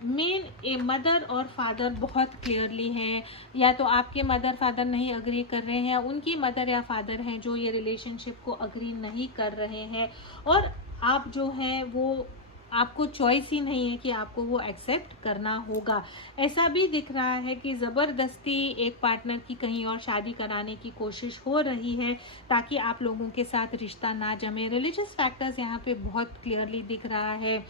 मेन मदर और फादर बहुत क्लियरली हैं, या तो आपके मदर फादर नहीं अग्री कर रहे हैं, उनकी मदर या फादर हैं जो ये रिलेशनशिप को अग्री नहीं कर रहे हैं, और आप जो हैं वो, आपको चॉइस ही नहीं है कि आपको वो एक्सेप्ट करना होगा। ऐसा भी दिख रहा है कि ज़बरदस्ती एक पार्टनर की कहीं और शादी कराने की कोशिश हो रही है ताकि आप लोगों के साथ रिश्ता ना जमे। रिलीजियस फैक्टर्स यहाँ पे बहुत क्लियरली दिख रहा है।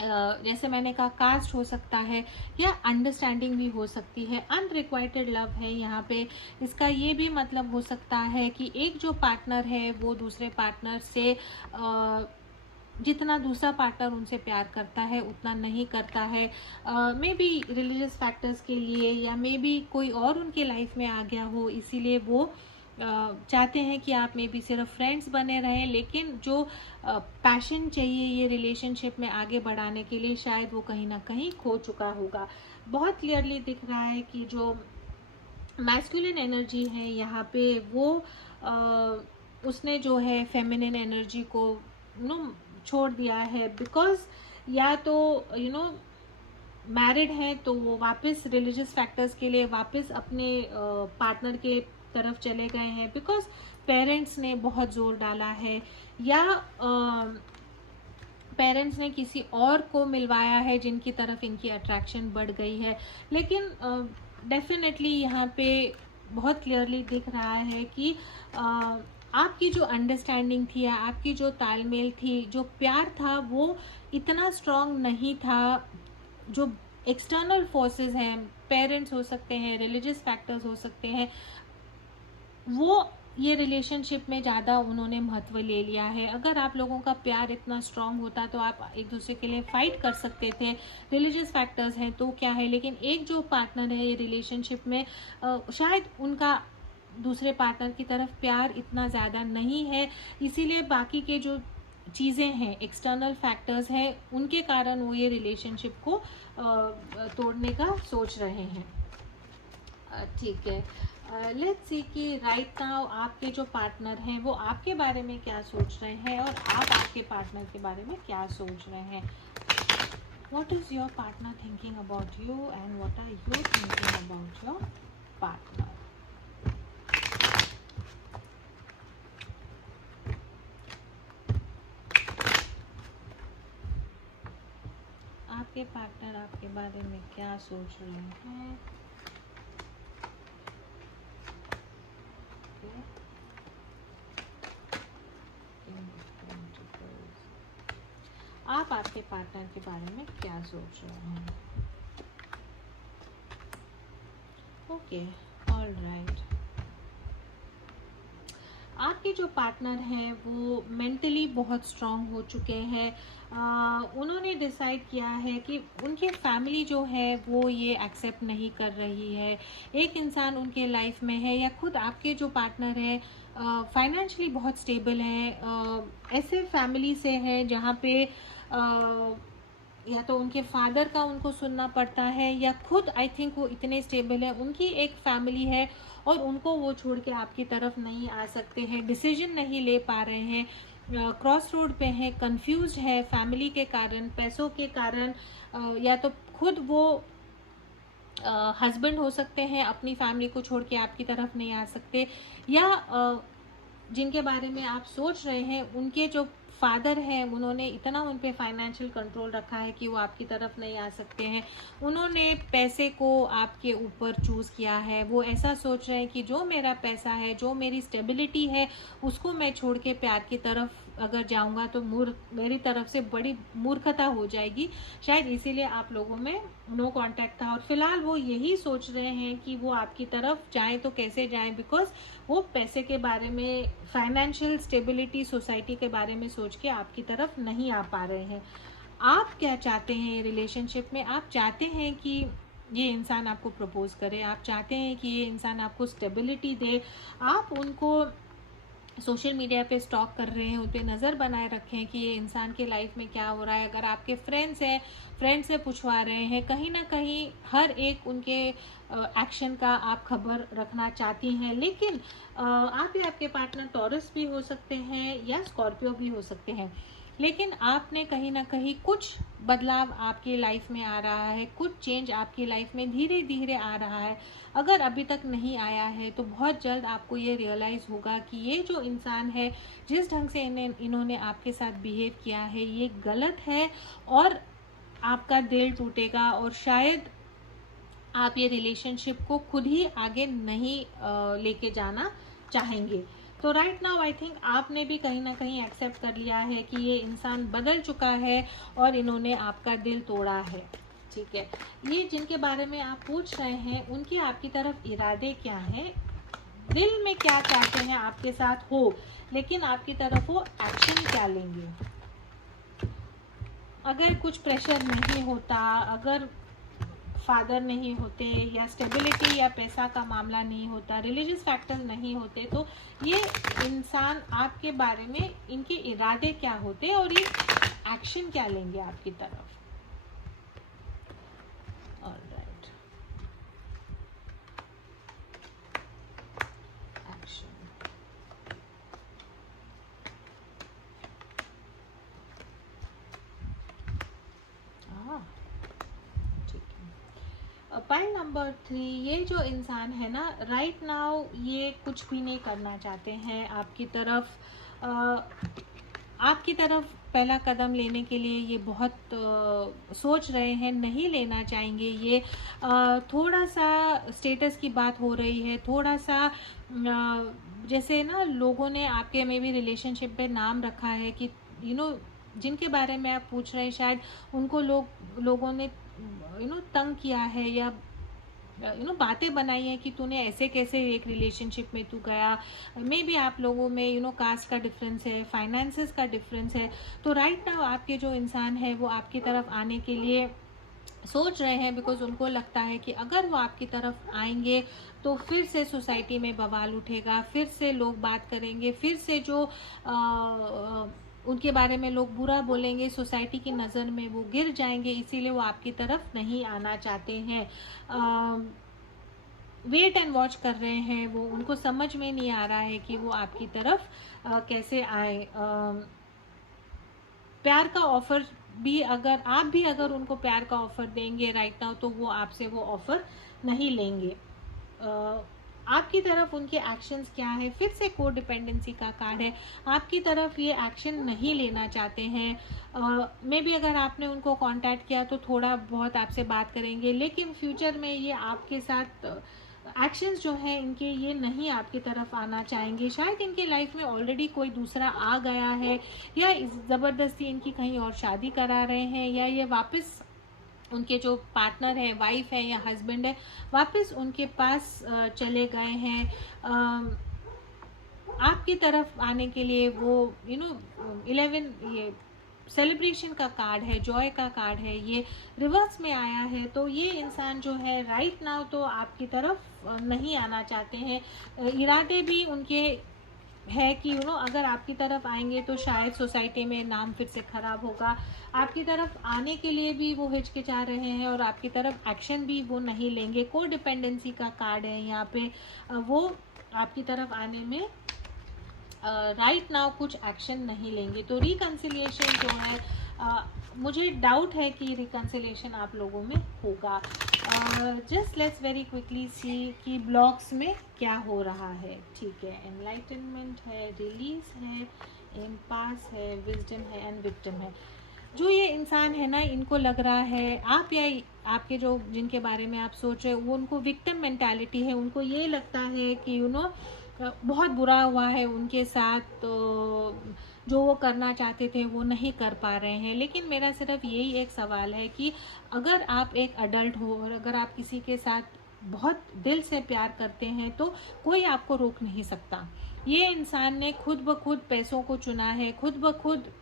जैसे मैंने कहा, कास्ट हो सकता है या अंडरस्टैंडिंग भी हो सकती है। अनरिक्वाइटेड लव है यहाँ पे, इसका ये भी मतलब हो सकता है कि एक जो पार्टनर है वो दूसरे पार्टनर से जितना दूसरा पार्टनर उनसे प्यार करता है उतना नहीं करता है। मे बी रिलीजियस फैक्टर्स के लिए, या मे बी कोई और उनके लाइफ में आ गया हो, इसीलिए वो चाहते हैं कि आप मे बी सिर्फ फ्रेंड्स बने रहें, लेकिन जो पैशन चाहिए ये रिलेशनशिप में आगे बढ़ाने के लिए शायद वो कहीं ना कहीं खो चुका होगा। बहुत क्लियरली दिख रहा है कि जो मैस्कुलिन एनर्जी है यहाँ पे वो उसने जो है फेमिनिन एनर्जी को छोड़ दिया है, बिकॉज या तो मैरिड हैं तो वो वापस रिलीजियस फैक्टर्स के लिए वापस अपने पार्टनर के तरफ चले गए हैं, बिकॉज पेरेंट्स ने बहुत जोर डाला है, या पेरेंट्स ने किसी और को मिलवाया है जिनकी तरफ इनकी अट्रैक्शन बढ़ गई है। लेकिन डेफिनेटली यहाँ पे बहुत क्लियरली दिख रहा है कि आपकी जो अंडरस्टैंडिंग थी या आपकी जो तालमेल थी, जो प्यार था, वो इतना स्ट्रांग नहीं था। जो एक्सटर्नल फोर्सेस हैं, पेरेंट्स हो सकते हैं, रिलीजियस फैक्टर्स हो सकते हैं, वो ये रिलेशनशिप में ज़्यादा उन्होंने महत्व ले लिया है। अगर आप लोगों का प्यार इतना स्ट्रांग होता तो आप एक दूसरे के लिए फाइट कर सकते थे। रिलीजियस फैक्टर्स हैं तो क्या है, लेकिन एक जो पार्टनर है ये रिलेशनशिप में, शायद उनका दूसरे पार्टनर की तरफ प्यार इतना ज़्यादा नहीं है, इसीलिए बाकी के जो चीज़ें हैं, एक्सटर्नल फैक्टर्स हैं, उनके कारण वो ये रिलेशनशिप को तोड़ने का सोच रहे हैं। ठीक है, लेट्स सी कि राइट नाउ आपके जो पार्टनर हैं वो आपके बारे में क्या सोच रहे हैं और आप आपके पार्टनर के बारे में क्या सोच रहे हैं। What is your partner thinking about you and what are you thinking about your partner. आपके पार्टनर आपके बारे में क्या सोच रहे हैं। आप आपके पार्टनर के बारे में क्या सोच रहे हैं। Okay, all right. आपके जो पार्टनर हैं वो मेंटली बहुत स्ट्रांग हो चुके हैं। उन्होंने डिसाइड किया है कि उनकी फैमिली जो है वो ये एक्सेप्ट नहीं कर रही है। एक इंसान उनके लाइफ में है, या खुद आपके जो पार्टनर है फाइनेंशियली बहुत स्टेबल है, ऐसे फैमिली से है जहाँ पे या तो उनके फादर का उनको सुनना पड़ता है, या खुद आई थिंक वो इतने स्टेबल है, उनकी एक फैमिली है और उनको वो छोड़ के आपकी तरफ नहीं आ सकते हैं, डिसीजन नहीं ले पा रहे हैं, क्रॉस रोड पे हैं, कंफ्यूज है फैमिली के कारण, पैसों के कारण, या तो खुद वो हस्बैंड हो सकते हैं, अपनी फैमिली को छोड़ के आपकी तरफ नहीं आ सकते, या जिनके बारे में आप सोच रहे हैं उनके जो फादर हैं उन्होंने इतना उन पे फाइनेंशियल कंट्रोल रखा है कि वो आपकी तरफ नहीं आ सकते हैं। उन्होंने पैसे को आपके ऊपर चूज़ किया है। वो ऐसा सोच रहे हैं कि जो मेरा पैसा है, जो मेरी स्टेबिलिटी है, उसको मैं छोड़ के प्यार की तरफ अगर जाऊंगा तो मेरी तरफ से बड़ी मूर्खता हो जाएगी। शायद इसीलिए आप लोगों में नो कांटेक्ट था, और फिलहाल वो यही सोच रहे हैं कि वो आपकी तरफ जाएं तो कैसे जाएं, बिकॉज वो पैसे के बारे में, फाइनेंशियल स्टेबिलिटी, सोसाइटी के बारे में सोच के आपकी तरफ नहीं आ पा रहे हैं। आप क्या चाहते हैं रिलेशनशिप में? आप चाहते हैं कि ये इंसान आपको प्रपोज करे, आप चाहते हैं कि ये इंसान आपको स्टेबिलिटी दे, आप उनको सोशल मीडिया पे स्टॉक कर रहे हैं, उन पर नज़र बनाए रखें कि ये इंसान के लाइफ में क्या हो रहा है। अगर आपके फ्रेंड्स हैं, फ्रेंड से पूछवा रहे हैं, कहीं ना कहीं हर एक उनके एक्शन का आप खबर रखना चाहती हैं। लेकिन आप या आपके पार्टनर टॉरस भी हो सकते हैं या स्कॉर्पियो भी हो सकते हैं, लेकिन आपने कहीं ना कहीं कुछ बदलाव आपकी लाइफ में आ रहा है, कुछ चेंज आपकी लाइफ में धीरे धीरे आ रहा है। अगर अभी तक नहीं आया है तो बहुत जल्द आपको ये रियलाइज़ होगा कि ये जो इंसान है, जिस ढंग से इन्होंने आपके साथ बिहेव किया है, ये गलत है, और आपका दिल टूटेगा और शायद आप ये रिलेशनशिप को खुद ही आगे नहीं लेके जाना चाहेंगे। तो राइट नाउ आई थिंक आपने भी कहीं ना कहीं एक्सेप्ट कर लिया है कि ये इंसान बदल चुका है और इन्होंने आपका दिल तोड़ा है। ठीक है, ये जिनके बारे में आप पूछ रहे हैं उनके आपकी तरफ इरादे क्या हैं, दिल में क्या चाहते हैं आपके साथ हो, लेकिन आपकी तरफ वो एक्शन क्या लेंगे। अगर कुछ प्रेशर नहीं होता, अगर फादर नहीं होते, या स्टेबिलिटी या पैसा का मामला नहीं होता, रिलीजियस फैक्टर नहीं होते, तो ये इंसान आपके बारे में, इनके इरादे क्या होते और ये एक्शन क्या लेंगे आपकी तरफ। Alright, action. पाइल नंबर 3, ये जो इंसान है ना, राइट नाउ ये कुछ भी नहीं करना चाहते हैं आपकी तरफ। आपकी तरफ पहला कदम लेने के लिए ये बहुत सोच रहे हैं, नहीं लेना चाहेंगे ये। थोड़ा सा स्टेटस की बात हो रही है, थोड़ा सा जैसे ना लोगों ने आपके में भी रिलेशनशिप पे नाम रखा है कि जिनके बारे में आप पूछ रहे हैं, शायद उनको लोगों ने तंग किया है, या बातें बनाई है कि तूने ऐसे कैसे एक रिलेशनशिप में तू गया। मे भी आप लोगों में कास्ट का डिफरेंस है, फाइनेंसेस का डिफरेंस है। तो राइट नाउ आपके जो इंसान है वो आपकी तरफ आने के लिए सोच रहे हैं, बिकॉज उनको लगता है कि अगर वो आपकी तरफ आएंगे तो फिर से सोसाइटी में बवाल उठेगा, फिर से लोग बात करेंगे, फिर से जो उनके बारे में लोग बुरा बोलेंगे, सोसाइटी की नज़र में वो गिर जाएंगे, इसीलिए वो आपकी तरफ नहीं आना चाहते हैं। वेट एंड वॉच कर रहे हैं वो, उनको समझ में नहीं आ रहा है कि वो आपकी तरफ कैसे आए। प्यार का ऑफर भी, अगर उनको प्यार का ऑफर देंगे राइट नाउ, तो वो आपसे वो ऑफर नहीं लेंगे। आपकी तरफ उनके एक्शंस क्या है, फिर से को डिपेंडेंसी का कार्ड है। आपकी तरफ ये एक्शन नहीं लेना चाहते हैं। मे बी अगर आपने उनको कांटेक्ट किया तो थोड़ा बहुत आपसे बात करेंगे, लेकिन फ्यूचर में ये आपके साथ एक्शंस जो है इनके, ये नहीं आपकी तरफ आना चाहेंगे। शायद इनके लाइफ में ऑलरेडी कोई दूसरा आ गया है, या ज़बरदस्ती इनकी कहीं और शादी करा रहे हैं, या ये वापस उनके जो पार्टनर है, वाइफ है या हस्बैंड है, वापस उनके पास चले गए हैं। आपकी तरफ आने के लिए वो 11 ये सेलिब्रेशन का कार्ड है, जॉय का कार्ड है, ये रिवर्स में आया है। तो ये इंसान जो है राइट नाउ तो आपकी तरफ नहीं आना चाहते हैं। इरादे भी उनके है कि अगर आपकी तरफ आएंगे तो शायद सोसाइटी में नाम फिर से खराब होगा। आपकी तरफ आने के लिए भी वो हिचकिचा रहे हैं और आपकी तरफ एक्शन भी वो नहीं लेंगे। को डिपेंडेंसी का कार्ड है यहाँ पे। वो आपकी तरफ आने में राइट नाउ कुछ एक्शन नहीं लेंगे। तो रिकन्सिलिएशन जो है मुझे डाउट है कि रिकन्सिलिएशन आप लोगों में होगा। Just let's very quickly see कि ब्लॉग्स में क्या हो रहा है। ठीक है, एनलाइटनमेंट है, रिलीज है, इम्पास है, विजडम है एंड विक्टिम है। जो ये इंसान है ना, इनको लग रहा है आप या आपके जो जिनके बारे में आप सोच रहे हो वो उनको विक्टिम मेंटालिटी है। उनको ये लगता है कि बहुत बुरा हुआ है उनके साथ, तो जो वो करना चाहते थे वो नहीं कर पा रहे हैं। लेकिन मेरा सिर्फ यही एक सवाल है कि अगर आप एक अडल्ट हो और अगर आप किसी के साथ बहुत दिल से प्यार करते हैं तो कोई आपको रोक नहीं सकता। ये इंसान ने खुद ब खुद पैसों को चुना है, खुद ब खुद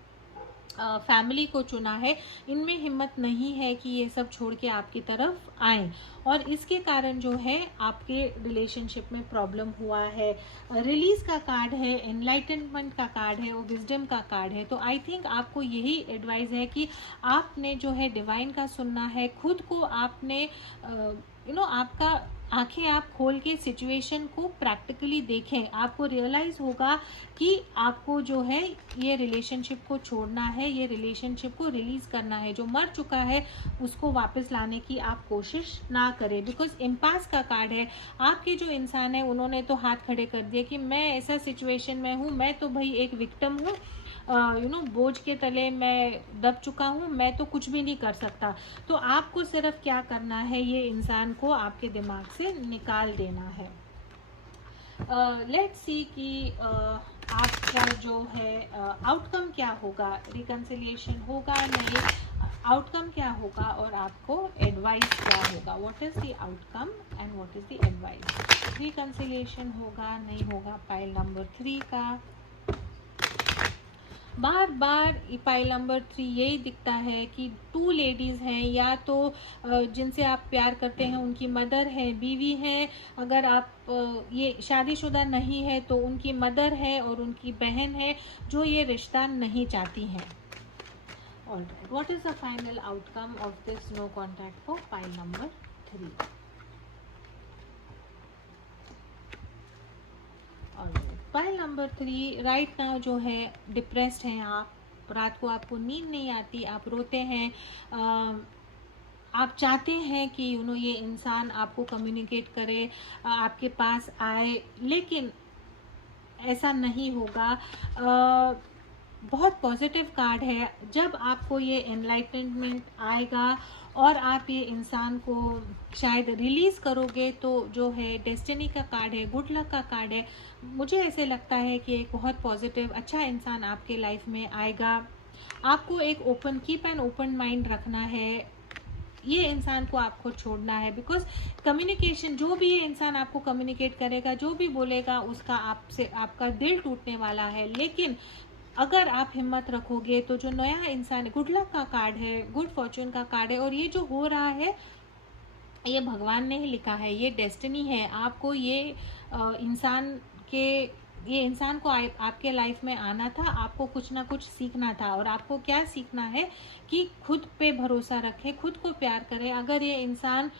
फैमिली को चुना है। इनमें हिम्मत नहीं है कि ये सब छोड़ के आपकी तरफ आए और इसके कारण जो है आपके रिलेशनशिप में प्रॉब्लम हुआ है। रिलीज का कार्ड है, एनलाइटनमेंट का कार्ड है और विजडम का कार्ड है। तो आई थिंक आपको यही एडवाइस है कि आपने जो है डिवाइन का सुनना है। खुद को आपने आपका आंखें आप खोल के सिचुएशन को प्रैक्टिकली देखें। आपको रियलाइज होगा कि आपको जो है ये रिलेशनशिप को छोड़ना है, ये रिलेशनशिप को रिलीज करना है। जो मर चुका है उसको वापस लाने की आप कोशिश ना करें। बिकॉज इम्पास का कार्ड है। आपके जो इंसान है उन्होंने तो हाथ खड़े कर दिए कि मैं ऐसा सिचुएशन में हूँ, मैं तो भाई एक विक्टिम हूँ, बोझ के तले मैं दब चुका हूँ, मैं तो कुछ भी नहीं कर सकता। तो आपको सिर्फ क्या करना है, ये इंसान को आपके दिमाग से निकाल देना है। लेट्स सी कि आपका जो है आउटकम क्या होगा, रिकन्सिलिएशन होगा नहीं, आउटकम क्या होगा और आपको एडवाइस क्या होगा। What is the outcome and what is the advice. Reconciliation होगा नहीं होगा पाइल नंबर 3 का। बार बार पाइल नंबर 3 यही दिखता है कि 2 लेडीज़ हैं, या तो जिनसे आप प्यार करते हैं उनकी मदर है, बीवी है। अगर आप ये शादीशुदा नहीं है तो उनकी मदर है और उनकी बहन है जो ये रिश्ता नहीं चाहती हैं। Alright, what is the final outcome of this no contact for pile number 3। Pile number 3 right now जो है डिप्रेस्ड हैं आप। रात को आपको नींद नहीं आती, आप रोते हैं। आप चाहते हैं कि ये इंसान आपको कम्युनिकेट करे, आपके पास आए, लेकिन ऐसा नहीं होगा। बहुत पॉजिटिव कार्ड है। जब आपको ये एनलाइटनमेंट आएगा और आप ये इंसान को शायद रिलीज़ करोगे तो जो है डेस्टिनी का कार्ड है, गुड लक का कार्ड है। मुझे ऐसे लगता है कि एक बहुत पॉजिटिव अच्छा इंसान आपके लाइफ में आएगा। आपको एक कीप एन ओपन माइंड रखना है। ये इंसान को आपको छोड़ना है। बिकॉज कम्युनिकेशन, जो भी ये इंसान आपको कम्युनिकेट करेगा, जो भी बोलेगा, उसका आपसे आपका दिल टूटने वाला है। लेकिन अगर आप हिम्मत रखोगे तो जो नया इंसान, गुड लक का कार्ड है, गुड फॉर्चून का कार्ड है, और ये जो हो रहा है ये भगवान ने ही लिखा है, ये डेस्टिनी है। आपको ये इंसान को आपके लाइफ में आना था, आपको कुछ ना कुछ सीखना था। और आपको क्या सीखना है कि खुद पे भरोसा रखें, खुद को प्यार करें। अगर ये इंसान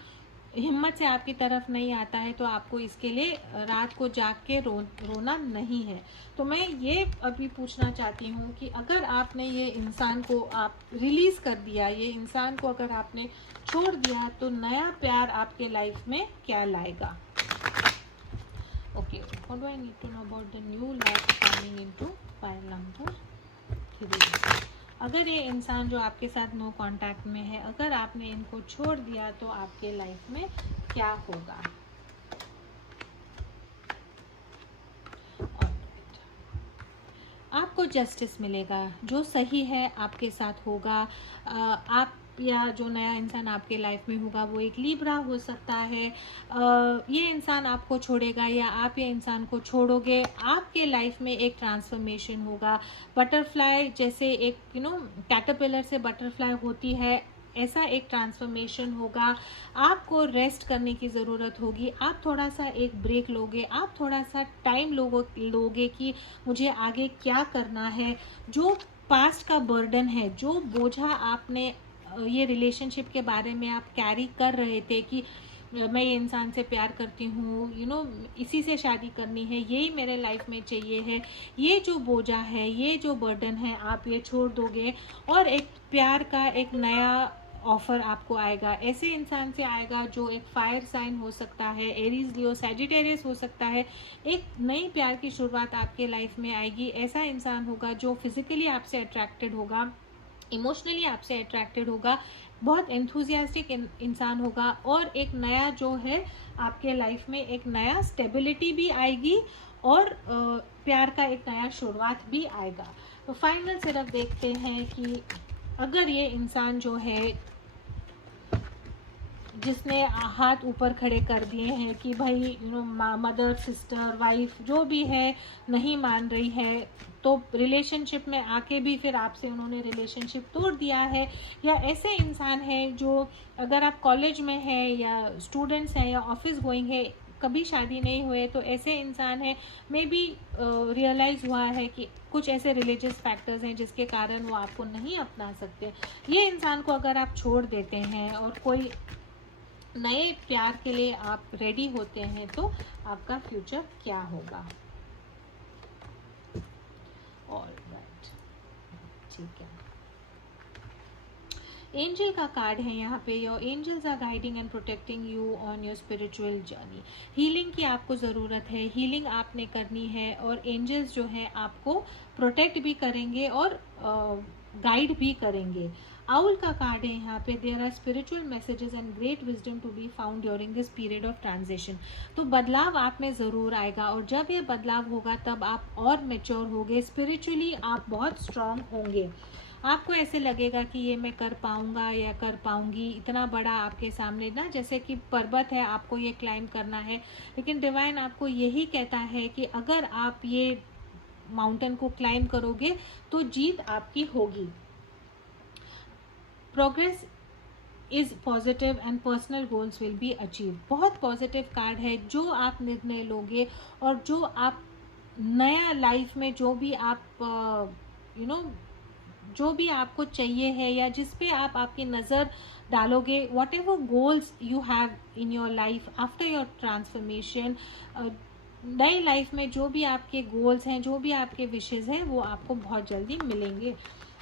हिम्मत से आपकी तरफ नहीं आता है तो आपको इसके लिए रात को जाग के रोना नहीं है। तो मैं ये अभी पूछना चाहती हूँ कि अगर आपने ये इंसान को आप रिलीज़ कर दिया, ये इंसान को अगर आपने छोड़ दिया, तो नया प्यार आपके लाइफ में क्या लाएगा। Okay, what do I need to know about the new life coming into pile number 3। अगर ये इंसान जो आपके साथ नो कांटेक्ट में है, अगर आपने इनको छोड़ दिया तो आपके लाइफ में क्या होगा। आपको जस्टिस मिलेगा, जो सही है आपके साथ होगा। आप या जो नया इंसान आपके लाइफ में होगा वो एक लिब्रा हो सकता है। ये इंसान आपको छोड़ेगा या आप ये इंसान को छोड़ोगे, आपके लाइफ में एक ट्रांसफॉर्मेशन होगा। बटरफ्लाई जैसे एक कैटरपिलर से बटरफ्लाई होती है, ऐसा एक ट्रांसफॉर्मेशन होगा। आपको रेस्ट करने की ज़रूरत होगी, आप थोड़ा सा एक ब्रेक लोगे, आप थोड़ा सा टाइम लोगे कि मुझे आगे क्या करना है। जो पास्ट का बर्डन है, जो बोझा आपने ये रिलेशनशिप के बारे में आप कैरी कर रहे थे कि मैं ये इंसान से प्यार करती हूँ, इसी से शादी करनी है, यही मेरे लाइफ में चाहिए है, ये जो बोझा है, ये जो बर्डन है, आप ये छोड़ दोगे और एक प्यार का एक नया ऑफर आपको आएगा। ऐसे इंसान से आएगा जो एक फायर साइन हो सकता है, एरीज, लियो, सैजिटेरियस हो सकता है। एक नई प्यार की शुरुआत आपके लाइफ में आएगी। ऐसा इंसान होगा जो फिजिकली आपसे अट्रैक्टेड होगा, इमोशनली आपसे अट्रैक्टेड होगा, बहुत एंथुजियास्टिक इंसान होगा और एक नया जो है आपके लाइफ में एक नया स्टेबिलिटी भी आएगी और प्यार का एक नया शुरुआत भी आएगा। तो फाइनल सिर्फ देखते हैं कि अगर ये इंसान जो है जिसने हाथ ऊपर खड़े कर दिए हैं कि भाई मदर, सिस्टर, वाइफ जो भी है नहीं मान रही है, तो रिलेशनशिप में आके भी फिर आपसे उन्होंने रिलेशनशिप तोड़ दिया है, या ऐसे इंसान है जो अगर आप कॉलेज में है या स्टूडेंट्स हैं या ऑफिस गोइंग है, कभी शादी नहीं हुए, तो ऐसे इंसान है मे बी रियलाइज़ हुआ है कि कुछ ऐसे रिलीजियस फैक्टर्स हैं जिसके कारण वो आपको नहीं अपना सकते। ये इंसान को अगर आप छोड़ देते हैं और कोई नए प्यार के लिए आप रेडी होते हैं, तो आपका फ्यूचर क्या होगा। ऑलराइट, ठीक है। एंजल का कार्ड है यहाँ पे। Your angels are guiding and protecting you on your spiritual journey. Healing की आपको ज़रूरत है, हीलिंग आपने करनी है और एंजल्स जो है आपको प्रोटेक्ट भी करेंगे और गाइड भी करेंगे। आउल का कार्ड है यहाँ पे। There are spiritual messages and great wisdom to be found during this period of transition. तो बदलाव आप में ज़रूर आएगा और जब ये बदलाव होगा तब आप और मेच्योर होंगे, स्पिरिचुअली आप बहुत स्ट्रांग होंगे। आपको ऐसे लगेगा कि ये मैं कर पाऊंगा या कर पाऊंगी, इतना बड़ा आपके सामने ना जैसे कि पर्वत है, आपको ये क्लाइंब करना है, लेकिन डिवाइन आपको यही कहता है कि अगर आप ये माउंटेन को क्लाइंब करोगे तो जीत आपकी होगी। Progress is positive and personal goals will be achieve. बहुत पॉजिटिव कार्ड है। जो आप निर्णय लोगे और जो आप नया लाइफ में जो भी आप जो भी आपको चाहिए है या जिस पे आप आपकी नज़र डालोगे, what ever goals you have in your life after your transformation, नई लाइफ में जो भी आपके गोल्स हैं, जो भी आपके विशेज़ हैं, वो आपको बहुत जल्दी मिलेंगे।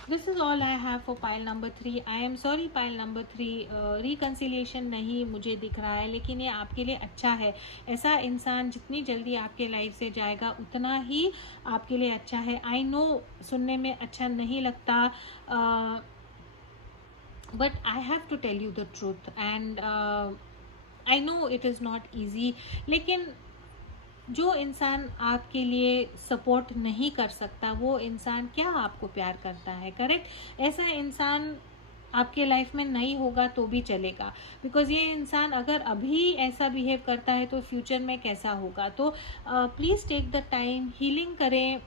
This is all I have for pile number 3। I am sorry pile number 3, reconciliation नहीं मुझे दिख रहा है, लेकिन ये आपके लिए अच्छा है। ऐसा इंसान जितनी जल्दी आपके लाइफ से जाएगा उतना ही आपके लिए अच्छा है। आई नो सुनने में अच्छा नहीं लगता, but I have to tell you the truth and I know it is not easy. लेकिन जो इंसान आपके लिए सपोर्ट नहीं कर सकता, वो इंसान क्या आपको प्यार करता है? करेक्ट। ऐसा इंसान आपके लाइफ में नहीं होगा तो भी चलेगा, बिकॉज ये इंसान अगर अभी ऐसा बिहेव करता है तो फ्यूचर में कैसा होगा। तो please take the time, healing करें,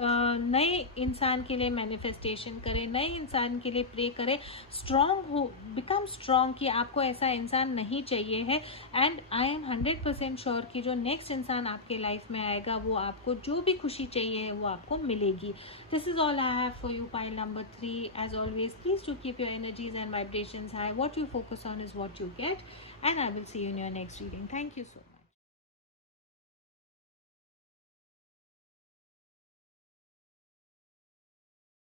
नए इंसान के लिए मैनिफेस्टेशन करें, नए इंसान के लिए प्रे करें, स्ट्रॉन्ग हो, बिकम स्ट्रॉन्ग कि आपको ऐसा इंसान नहीं चाहिए है। एंड आई एम 100% श्योर कि जो नेक्स्ट इंसान आपके लाइफ में आएगा वो आपको जो भी खुशी चाहिए है वो आपको मिलेगी। This is all I have for you pile number 3। As always please to keep your energies and vibrations high. What you focus on is what you get, and I will see you in your next reading. Thank you so much.